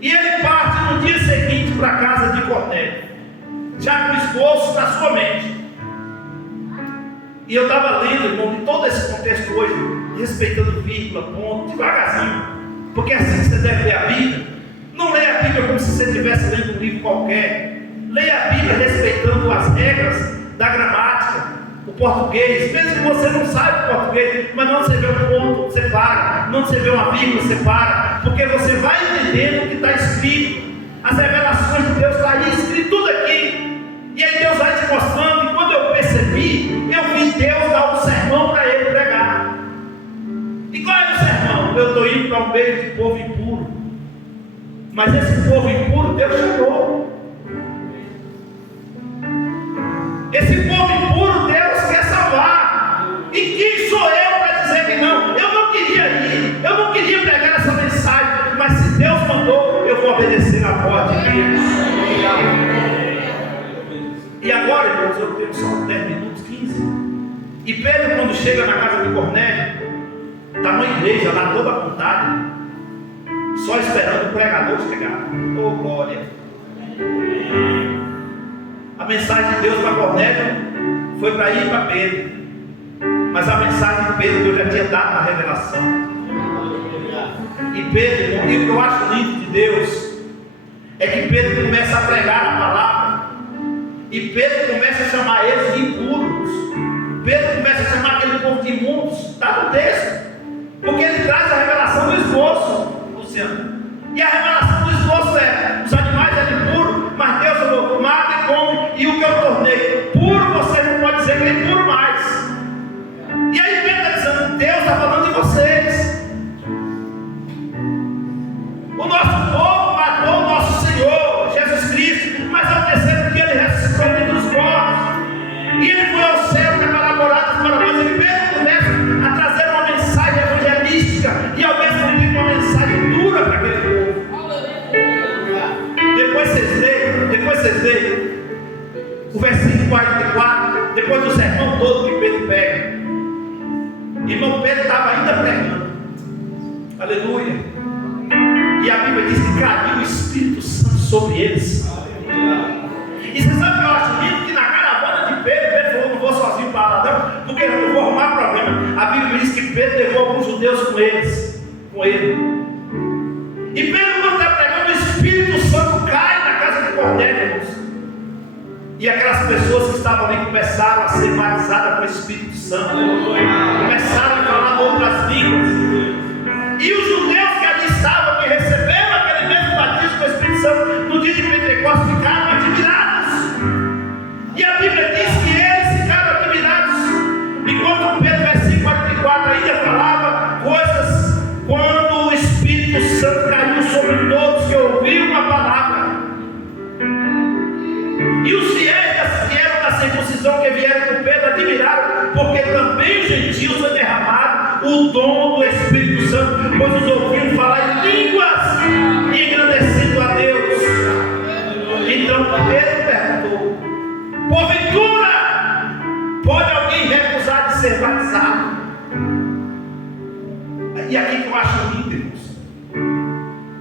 E ele parte no dia seguinte para a casa de Cornélio, já com esforço na sua mente. E eu estava lendo, irmão, de todo esse contexto hoje, respeitando vírgula, ponto, devagarzinho, porque assim que você deve ler a Bíblia. Não leia a Bíblia como se você estivesse lendo um livro qualquer. Leia a Bíblia respeitando as regras da gramática, o português. Mesmo que você não saiba o português, mas não você vê um ponto, você para. Não você vê uma vírgula, você para. Porque você vai entendendo o que está escrito. As revelações de Deus estão aí, escrito tudo aqui. E aí Deus vai te mostrando. E quando eu percebi, eu vi Deus dar um sermão para ele pregar. E qual era o sermão? Eu estou indo para um meio de povo impuro. Mas esse povo impuro, Deus chamou. Esse povo impuro, Deus quer salvar. E quem sou eu para dizer que não? Eu não queria ir, eu não queria pregar essa mensagem, mas se Deus mandou, eu vou obedecer a voz de Deus. E agora, irmãos, eu tenho só 10 minutos, 15. E Pedro, quando chega na casa de Cornélio, está uma igreja lá toda montada, só esperando o pregador chegar. Oh, glória! A mensagem de Deus para Cornélio foi para ir para Pedro, mas a mensagem de Pedro Deus já tinha dado na revelação. E Pedro, e o que eu acho lindo de Deus é que Pedro começa a pregar a palavra, e Pedro começa a chamar eles de impuros. Pedro começa a chamar aquele povo de imundos. Está no texto, porque ele traz a revelação do esforço, Luciano. E a revelação do esforço é: os animais eram impuros, mas Deus falou: mata e come, e o que eu tornei vocês. O nosso povo matou o nosso Senhor Jesus Cristo, mas ao terceiro dia ele ressuscitou entre os mortos. E ele foi ao céu preparar moradas para nós. E Pedro começa a trazer uma mensagem evangelística e ao mesmo tempo uma mensagem dura para aquele povo. Depois vocês leem o versículo 44, depois do sermão todo que Pedro pega. Irmão, Pedro estava ainda pregando. Aleluia. E a Bíblia diz que caiu o Espírito Santo sobre eles. E você sabe o que eu acho lindo? Que na caravana de Pedro falou: não vou sozinho para lá não, porque eu não vou arrumar problema. A Bíblia diz que Pedro levou alguns judeus com ele. E Pedro, quando está pregando, o Espírito Santo cai na casa de Cornélio. E aquelas pessoas que estavam ali começaram a ser batizadas com o Espírito Santo. Começaram a falar outras línguas. E os judeus que ali estavam, que receberam aquele mesmo batismo com o Espírito Santo no dia de Pentecostes, ficaram admirados. E a Bíblia diz que eles ficaram admirados. Enquanto Pedro, versículo 44, ainda falava coisas, quando o Espírito Santo caiu sobre todos que ouviram uma palavra. E os fiéis que eram da circuncisão, que vieram com Pedro, admiraram, porque também os gentios foi derramado o dom do Espírito Santo, pois os ouviram falar em línguas, engrandecendo a Deus. Então Pedro perguntou: porventura pode alguém recusar de ser batizado? E aqui que eu acho lindo, irmãos,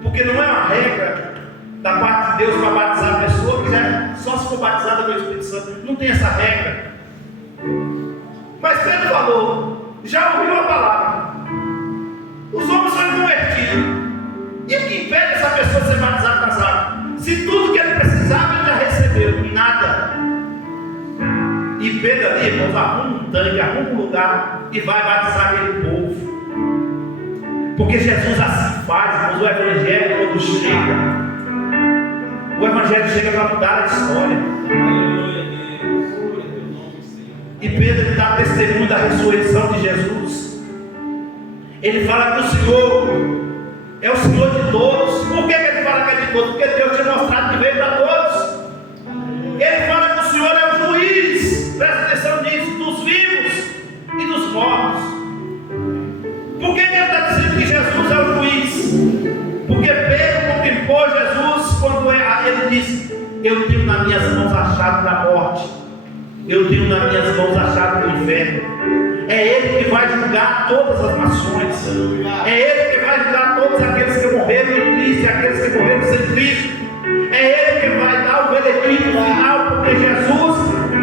porque não é uma regra da parte de Deus para batizar a pessoa, que só se for batizada pelo Espírito Santo. Não tem essa regra. Mas Pedro falou: já ouviu a palavra, os homens são convertidos, e o que impede essa pessoa de ser batizada nas águas? Se tudo que ele precisava ele já recebeu, nada. E Pedro ali, irmãos, arruma um tanque, arruma um lugar e vai batizar aquele povo. Porque Jesus assim faz, irmãos. O Evangelho, quando chega, o Evangelho chega para mudar a história. E Pedro dá testemunho da ressurreição de Jesus. Ele fala que o Senhor é o Senhor de todos. Por que ele fala que é de todos? Porque Deus tinha mostrado que veio para todos. Ele fala que o Senhor é o juiz, presta atenção nisso, dos vivos e dos mortos. Por que ele está dizendo que Jesus é o juiz? Porque Pedro contemplou Jesus quando ele disse: eu tenho nas minhas mãos a chave da morte, eu tenho nas minhas mãos a chave do inferno. É Ele que vai julgar todas as nações. É Ele que vai julgar todos aqueles que morreram em Cristo e aqueles que morreram sem Cristo. É Ele que vai dar o veredito final, porque Jesus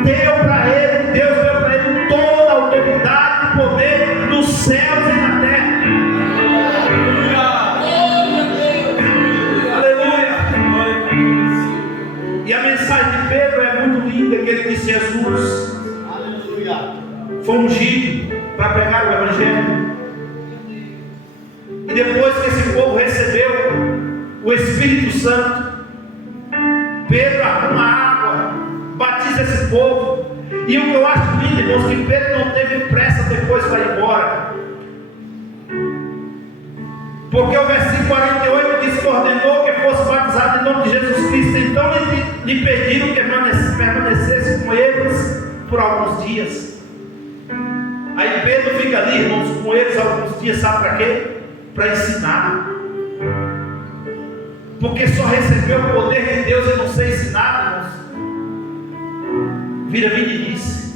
deu para ele, Deus deu para ele toda a autoridade e poder nos céus e na terra. E a mensagem de Pedro é muito linda, que ele disse: Jesus foi ungido para pregar o Evangelho. E depois que esse povo recebeu o Espírito Santo, Pedro arruma água, batiza esse povo. E o que eu acho lindo, irmãos, que Pedro não teve pressa depois para ir embora. Porque o versículo 48 diz que ordenou que fosse batizado em nome de Jesus Cristo. Então lhe pediram que permanecesse com eles por alguns dias. Aí Pedro fica ali, irmãos, com eles alguns dias, sabe para quê? Para ensinar. Porque só recebeu o poder de Deus e não sei ensinar, irmãos. Vira meninice.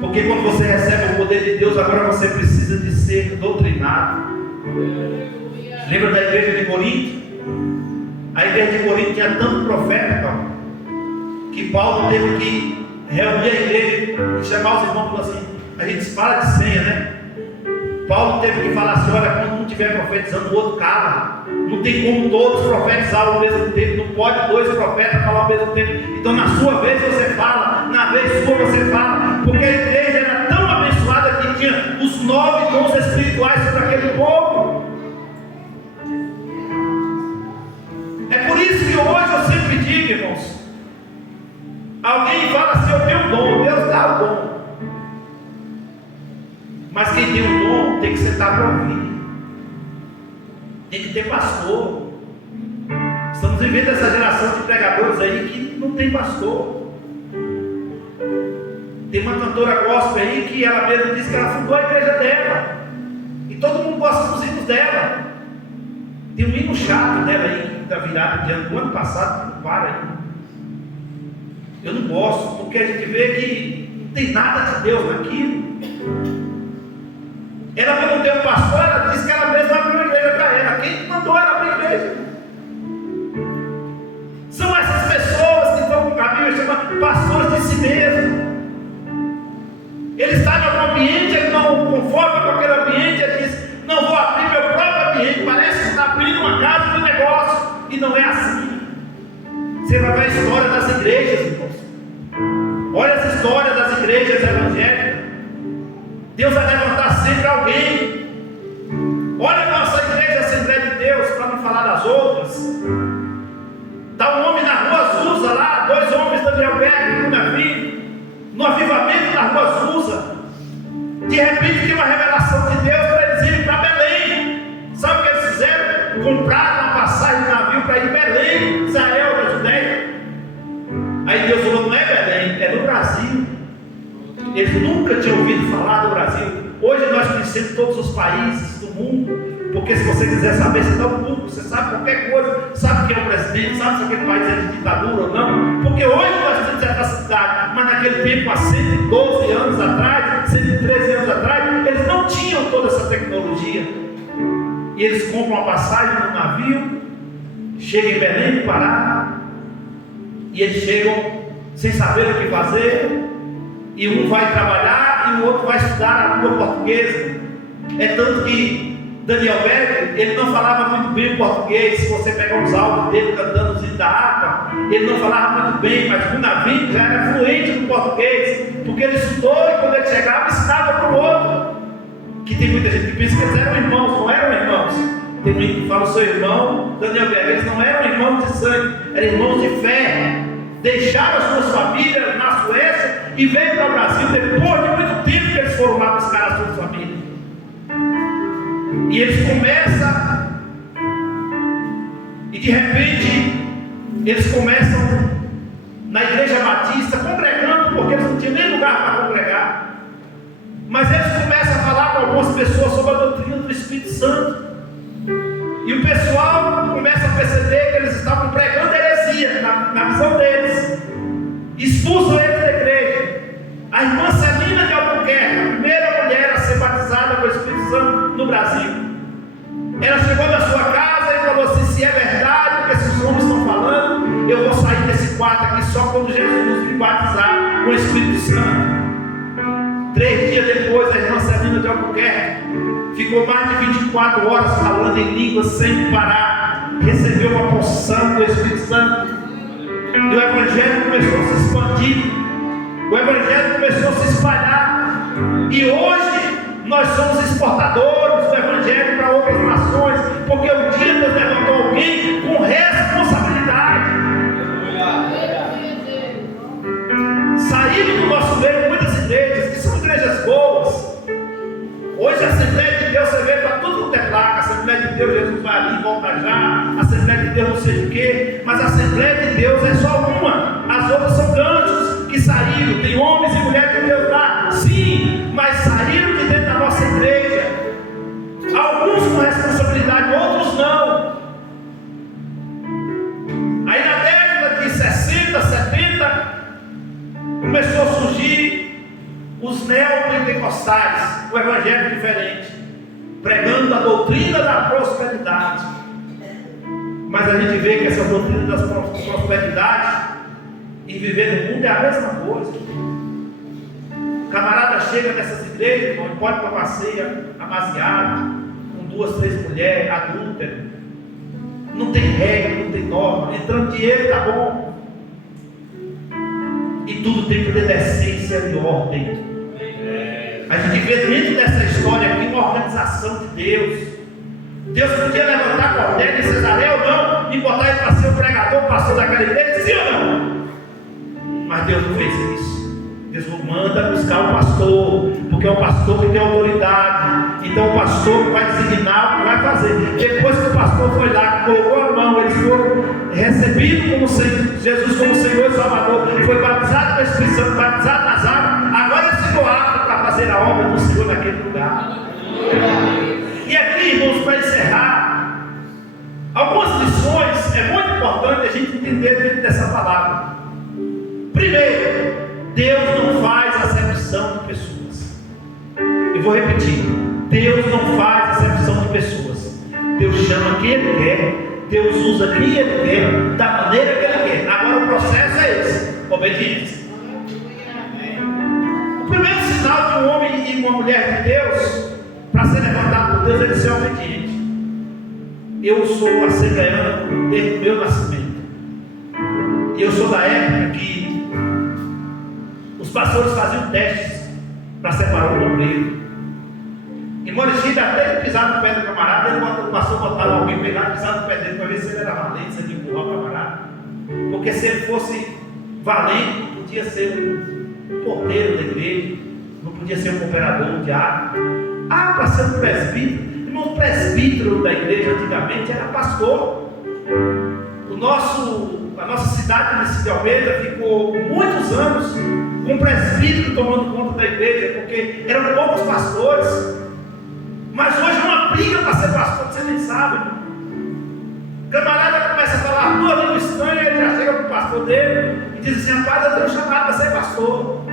Porque quando você recebe o poder de Deus, agora você precisa de ser doutrinado. Lembra da igreja de Corinto? A igreja de Corinto tinha tanto profeta, que Paulo teve que reunir a igreja e chamar os irmãos e falar assim: a gente se fala de senha, né? Paulo teve que falar assim: olha, quando um estiver profetizando, o outro cala. Não tem como todos profetizar ao mesmo tempo. Não pode dois profetas falar ao mesmo tempo. Então na sua vez você fala, na vez sua você fala. Porque a igreja era tão abençoada que tinha os 9 dons espirituais sobre aquele povo. É por isso que hoje eu sempre digo, irmãos, alguém fala assim: eu tenho dom, Deus dá o dom. Mas quem tem um dom tem que sentar para ouvir. Tem que ter pastor. Estamos vivendo essa geração de pregadores aí que não tem pastor. Tem uma cantora gospel aí que ela mesma disse que ela fundou a igreja dela. E todo mundo gosta dos hinos dela. Tem um hino chato dela aí, que está virado de ano do ano passado, que não para aí. Eu não gosto, porque a gente vê que não tem nada de Deus naquilo. Ela, quando tem um pastor, ela disse que ela mesma abriu uma igreja para ela. Quem mandou ela para a igreja? São essas pessoas que estão com a Bíblia chamando pastores de si mesmo. Ele está em algum ambiente, ele não conforma com aquele ambiente, ele diz: não vou abrir meu próprio ambiente. Parece que está abrindo uma casa de negócio, e não é assim. Você vai ver a história das igrejas, irmãos. Olha as histórias das igrejas evangélicas. Deus vai levantar sempre alguém. Olha a nossa igreja Assembleia de Deus, para não falar das outras. Está um homem na rua Azusa lá, 2 homens, Daniel Berg e Davi, no avivamento na rua Azusa. De repente tem uma revelação de Deus para eles irem para Belém. Sabe o que eles fizeram? Compraram uma passagem de navio para ir a Belém, Israel, da Judéia. Aí Deus falou: não é Belém, é no Brasil. Eles nunca tinham ouvido falar do Brasil. Hoje nós conhecemos todos os países do mundo, porque se você quiser saber, você dá um Google, você sabe qualquer coisa, sabe quem é o presidente, sabe se aquele país é de ditadura ou não, porque hoje nós temos essa facilidade, mas naquele tempo, há 112 anos atrás, 113 anos atrás, eles não tinham toda essa tecnologia. E eles compram uma passagem no navio, chegam em Belém do Pará, e eles chegam sem saber o que fazer, e um vai trabalhar e o outro vai estudar a língua portuguesa. É tanto que Daniel Berg, ele não falava muito bem o português. Se você pegar os áudios dele cantando os hinos da harpa, ele não falava muito bem, mas o navio já era fluente no português, porque ele estudou e quando ele chegava ensinava para o outro. Que tem muita gente que pensa que eles eram irmãos, não eram irmãos. Tem gente que fala: o seu irmão, Daniel Berg, eles não eram irmãos de sangue, eram irmãos de fé. Deixaram as suas famílias na Suécia e veio para o Brasil depois de muito tempo que eles foram lá buscar as suas famílias. E eles começam, e de repente eles começam na igreja batista congregando, porque eles não tinham nem lugar para congregar. Mas eles começam a falar com algumas pessoas sobre a doutrina do Espírito Santo. E o pessoal começa a perceber que eles estavam pregando heresia na visão deles. Expulsam eles da igreja. A irmã Celina de Albuquerque, a primeira mulher a ser batizada com o Espírito Santo no Brasil. Ela chegou na sua casa e falou assim: se é verdade o que esses homens estão falando, eu vou sair desse quarto aqui só quando Jesus me batizar com o Espírito Santo. 3 dias depois, a irmã Celina de Albuquerque ficou mais de 24 horas falando em línguas sem parar. Recebeu uma porção do Espírito Santo. E o Evangelho começou a se expandir. O Evangelho começou a se espalhar. E hoje nós somos exportadores do Evangelho para outras nações, porque um dia Deus levantou alguém com responsabilidade. Saíram do nosso meio muitas igrejas, que são igrejas boas. Hoje a Assembleia de Deus, você vê para tudo que é placa: Assembleia de Deus, Jesus vai ali, volta já, Assembleia de Deus não sei o quê, mas a Assembleia de Deus é só uma, as outras são ganchos que saíram. Tem homens e mulheres de Deus lá, sim, mas saíram de dentro da nossa igreja, alguns com responsabilidade, outros não. Aí na década de 60, 70, começou a surgir os neopentecostais, o evangelho diferente, pregando a doutrina da prosperidade. Mas a gente vê que essa doutrina da prosperidade e viver no mundo é a mesma coisa. O camarada chega nessas igrejas, não pode para passeia amaziado, com 2, 3 mulheres, adúltero. Não tem regra, não tem norma. Entrando dinheiro, tá bom. E tudo tem que ter decência e ordem. A gente vê dentro dessa história aqui uma organização de Deus. Deus podia levantar Cornélio e Cesareia ou não, e botar ele para ser o pregador, pastor daquela igreja, sim ou não? Mas Deus não fez isso. Deus manda buscar o pastor, porque é o pastor que tem autoridade. Então o pastor vai designar o que vai fazer. Depois que o pastor foi lá, colocou a mão, eles foram recebidos como Jesus como Senhor e Salvador, foi batizado no Espírito Santo, batizado nas águas. Agora eles ficou apto para fazer a obra do Senhor naquele lugar. E aqui, irmãos, para encerrar, algumas lições é muito importante a gente entender dentro dessa palavra. Primeiro, Deus não faz acepção de pessoas. Eu vou repetir: Deus não faz acepção de pessoas. Deus chama quem Ele quer, Deus usa quem Ele quer, da maneira que Ele quer. Agora o processo é esse: obediência. O primeiro sinal de um homem e uma mulher de Deus, para ser levantado por Deus, é ele ser obediente. Eu sou assembleano desde o meu nascimento. E eu sou da época que os pastores faziam testes para separar o obreiro. E Morichida, até ele pisar no pé do camarada, o pastor botava alguém pegar e pisar no pé dele para ver se ele era valente, se ele empurrar o camarada. Porque se ele fosse valente, não podia ser um porteiro da igreja, não podia ser um cooperador, um diácono. Para ser um presbítero. O presbítero da igreja antigamente era pastor. A nossa cidade de Almeida ficou muitos anos com um presbítero tomando conta da igreja, porque eram poucos pastores. Mas hoje é uma briga para ser pastor, você nem sabe. O camarada começa a falar duas línguas estranhas, ele já chega para o pastor dele e diz assim: rapaz, eu tenho chamado para ser pastor.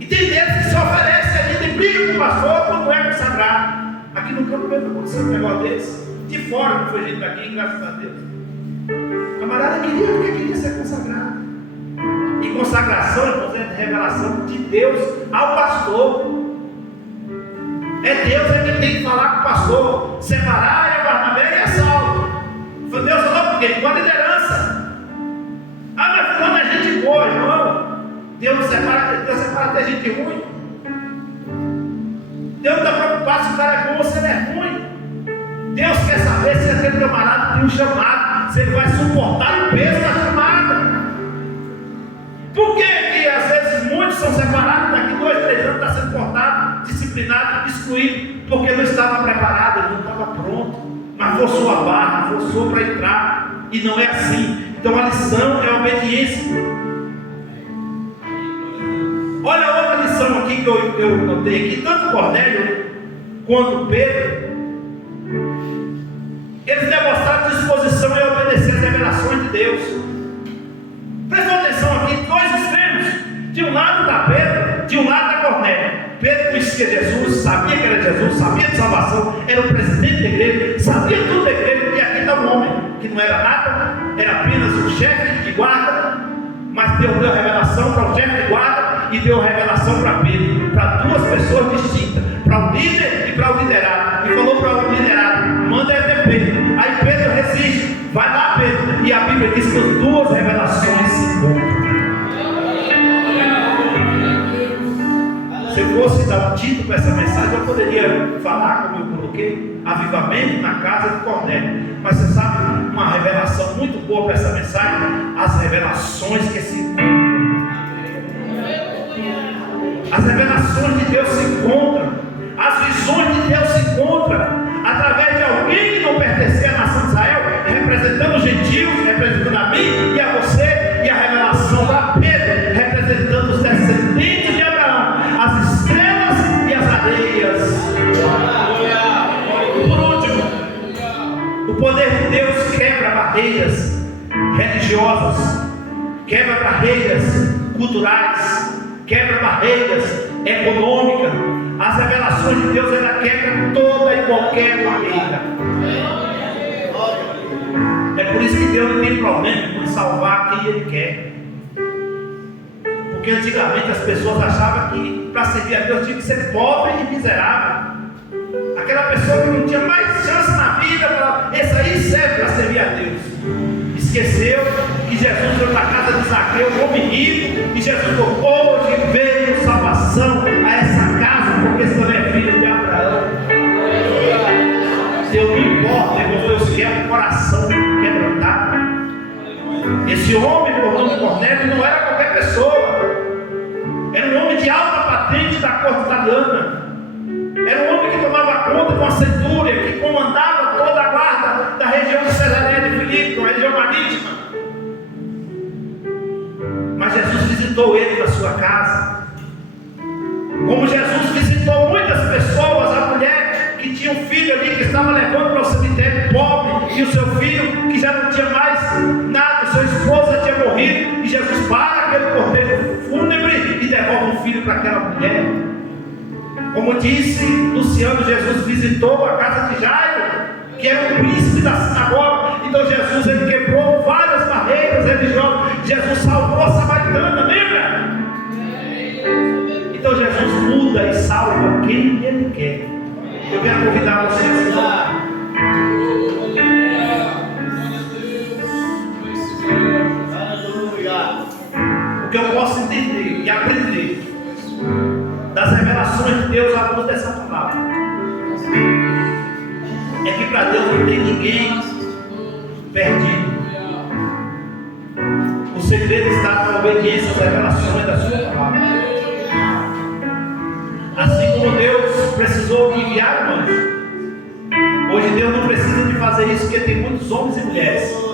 E tem deles que se oferecem ali, tem briga com o pastor quando é consagrado. Aqui no campo mesmo aconteceu um negócio desse. De fora não foi gente daqui, graças a Deus. O camarada queria porque queria ser consagrado. E consagração é revelação de Deus ao pastor. É Deus que tem que falar com o pastor. Separar é Barnabé e é Saulo. Deus falou por quê? Com a liderança. Mas fulano é gente boa, irmão. Deus separa até gente ruim. Deus não está preocupado se o cara é bom ou se ele é ruim. Deus quer saber se aquele camarada tem um chamado, se ele vai suportar o peso da chamada. Por que às vezes muitos são separados, daqui 2, 3 anos está sendo cortado, disciplinado, excluído, porque não estava preparado, ele não estava pronto, mas forçou a barra, forçou para entrar, e não é assim. Então a lição é a obediência. Olha outra lição aqui que eu notei aqui: tanto Cornélio quanto Pedro, eles demonstraram disposição em obedecer as revelações de Deus. Prestou atenção aqui: 2 extremos. De um lado está Pedro, de um lado está Cornélio. Pedro conhecia Jesus, sabia que era Jesus, sabia de salvação, era o presidente da igreja, sabia tudo da igreja. E aqui está um homem que não era nada, era apenas um chefe de guarda, mas Deus deu a revelação para o chefe de guarda e deu a revelação para Pedro, para 2 pessoas distintas, para o líder e para o liderado. E falou para o liderado: manda até Pedro. Aí Pedro resiste: vai lá, Pedro. E a Bíblia diz que as 2 revelações se encontram. Se eu fosse dar um título para essa mensagem, eu poderia falar, como eu coloquei, avivamento na casa de Cornélio. Mas você sabe uma revelação muito boa para essa mensagem? As revelações que se encontram. As revelações de Deus se encontram. As visões de Deus se encontram através de alguém que não pertencia à nação de Israel, representando os gentios, representando a mim e a você, e a revelação para Pedro, representando os descendentes de Abraão, as estrelas e as areias. Por último, o poder de Deus quebra barreiras religiosas, quebra barreiras culturais, quebra barreiras econômicas. As revelações de Deus, ela quebra toda e qualquer barreira. É por isso que Deus não tem problema em salvar quem Ele quer. Porque antigamente as pessoas achavam que para servir a Deus tinha que ser pobre e miserável. Aquela pessoa que não tinha mais chance na vida, falava: esse aí serve para servir a Deus. Esqueceu que Jesus foi para a casa de Zaqueu, um homem rico, e Jesus falou: hoje veio salvação a essa casa, porque esse também é filho de Abraão. Deus não importa, irmão, Deus quer um coração quebrantado. Esse homem, por nome Cornélio, não era qualquer qualquer pessoa. Era um homem de alta patente da corte italiana. Era um homem que tomava conta de uma centúria, que comandava toda a guarda da região de Cesareia de Filipe, da região marítima. Mas Jesus visitou ele na sua casa. Como Jesus visitou muitas pessoas, a mulher que tinha um filho ali, que estava levando para o cemitério pobre, e o seu filho que já não tinha mais nada, sua esposa tinha morrido, e Jesus para aquele cortejo fúnebre e devolve um filho para aquela mulher. Como disse Luciano, Jesus visitou a casa de Jairo, que era o príncipe da sinagoga. Então Jesus, ele quebrou várias barreiras religiosas. Jesus salvou a samaritana, lembra? Então Jesus muda e salva quem ele quer. Eu quero convidar vocês a o que eu posso entender e aprender das revelações de Deus à luz dessa palavra é que para Deus não tem ninguém perdido. O segredo está na obediência às revelações da sua palavra. Assim como Deus precisou enviar um anjo, hoje Deus não precisa de fazer isso, porque tem muitos homens e mulheres.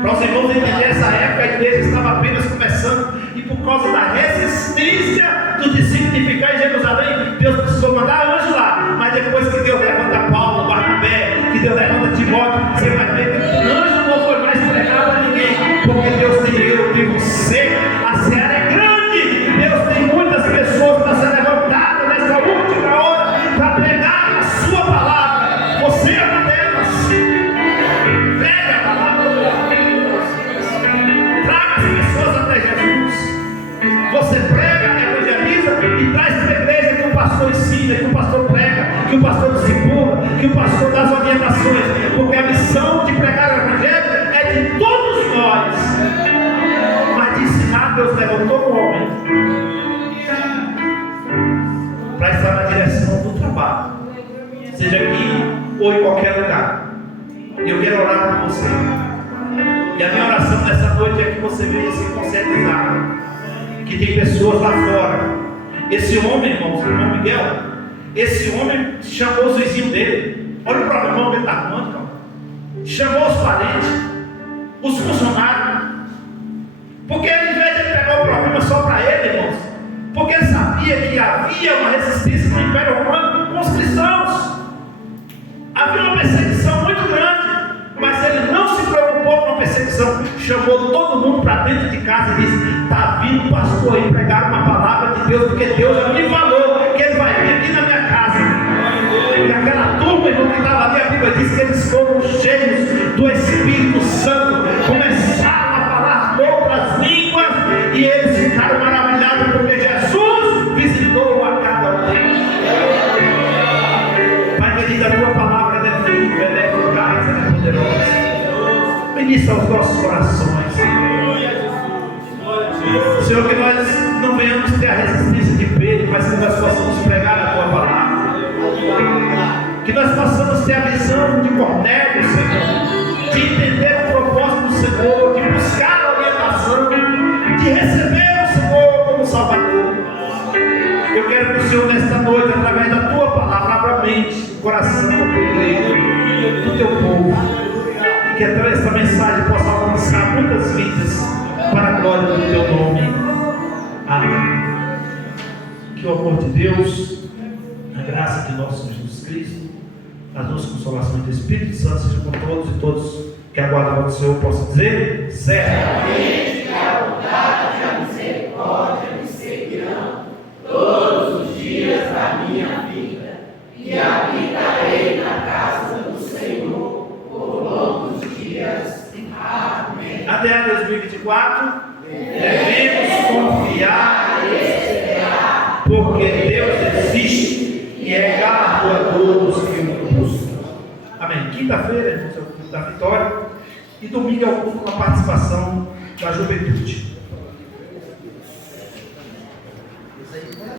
Para os irmãos entenderem, essa época a igreja estava apenas começando, e por causa da resistência dos discípulos de ficar em Jerusalém, Deus precisou mandar anjo lá. Mas depois que Deus levanta Paulo, Barnabé, que Deus levanta Timóteo, você vai ver que o anjo não foi mais pregado a ninguém, porque Deus tem eu, tem você. A seara é grande. Deus tem muitas pessoas para ser levantadas nessa última hora para pregar a sua palavra. Você é uma delas. Prega a palavra. Traga as pessoas até Jesus. Você prega, evangeliza e traz para a igreja que o pastor ensina, que o pastor prega, que o pastor discipula, que o pastor dá as orientações, porque a missão de pregar o evangelho é de todos nós. Mas de ensinar, Deus levantou o homem para estar na direção do trabalho, seja aqui ou em qualquer lugar. Eu quero orar por você, e a minha oração nessa noite é que você venha se conscientizar que tem pessoas lá fora. Esse homem, irmãos, o irmão Miguel, esse homem chamou os vizinhos dele. Olha o problemão que ele está arrumando, então. Chamou os parentes, os funcionários, porque ele, em vez de ele pegar o problema só para ele, irmãos, porque ele sabia que havia uma resistência no Império Romano com os cristãos. Havia uma perseguição muito grande, mas ele não se preocupou com a perseguição. Chamou todo mundo para dentro de casa e disse: está vindo o pastor aí pregar uma palavra de Deus, porque Deus já me falou que ele vai vir aqui na minha casa. E aquela turma, irmão, que estava ali, a Bíblia diz que eles foram cheios do Espírito Santo, começaram a falar outras línguas, e eles ficaram maravilhados porque Jesus visitou a cada um deles. Pai querido, a tua palavra é viva, ela é eficaz, ela é poderosa. Ministra aos nossos corações, Senhor, que nós não venhamos ter a resistência de Pedro, mas que nós possamos pregar a tua palavra. Que nós possamos ter a visão de Cornélio, Senhor, de entender o propósito do Senhor, de buscar a orientação, de receber o Senhor como Salvador. Eu quero que o Senhor, nesta noite, através da tua palavra, abra a mente, o coração da tua igreja, do teu povo, e que essa mensagem possa alcançar muitas vidas para a glória do teu nome. Amém. Que o amor de Deus, a graça de nosso Senhor Jesus Cristo, as duas consolações do Espírito Santo sejam com todos, e todos que aguardam o Senhor possam dizer: certamente que a bondade e a misericórdia me seguirão todos os dias da minha vida, e habitarei na casa do Senhor por longos dias. Amém. Até 2024, devemos confiar e esperar, porque Deus existe e é galardoador dos que o buscam. Amém. Quinta-feira é o culto da vitória, e domingo é o culto com a participação da juventude.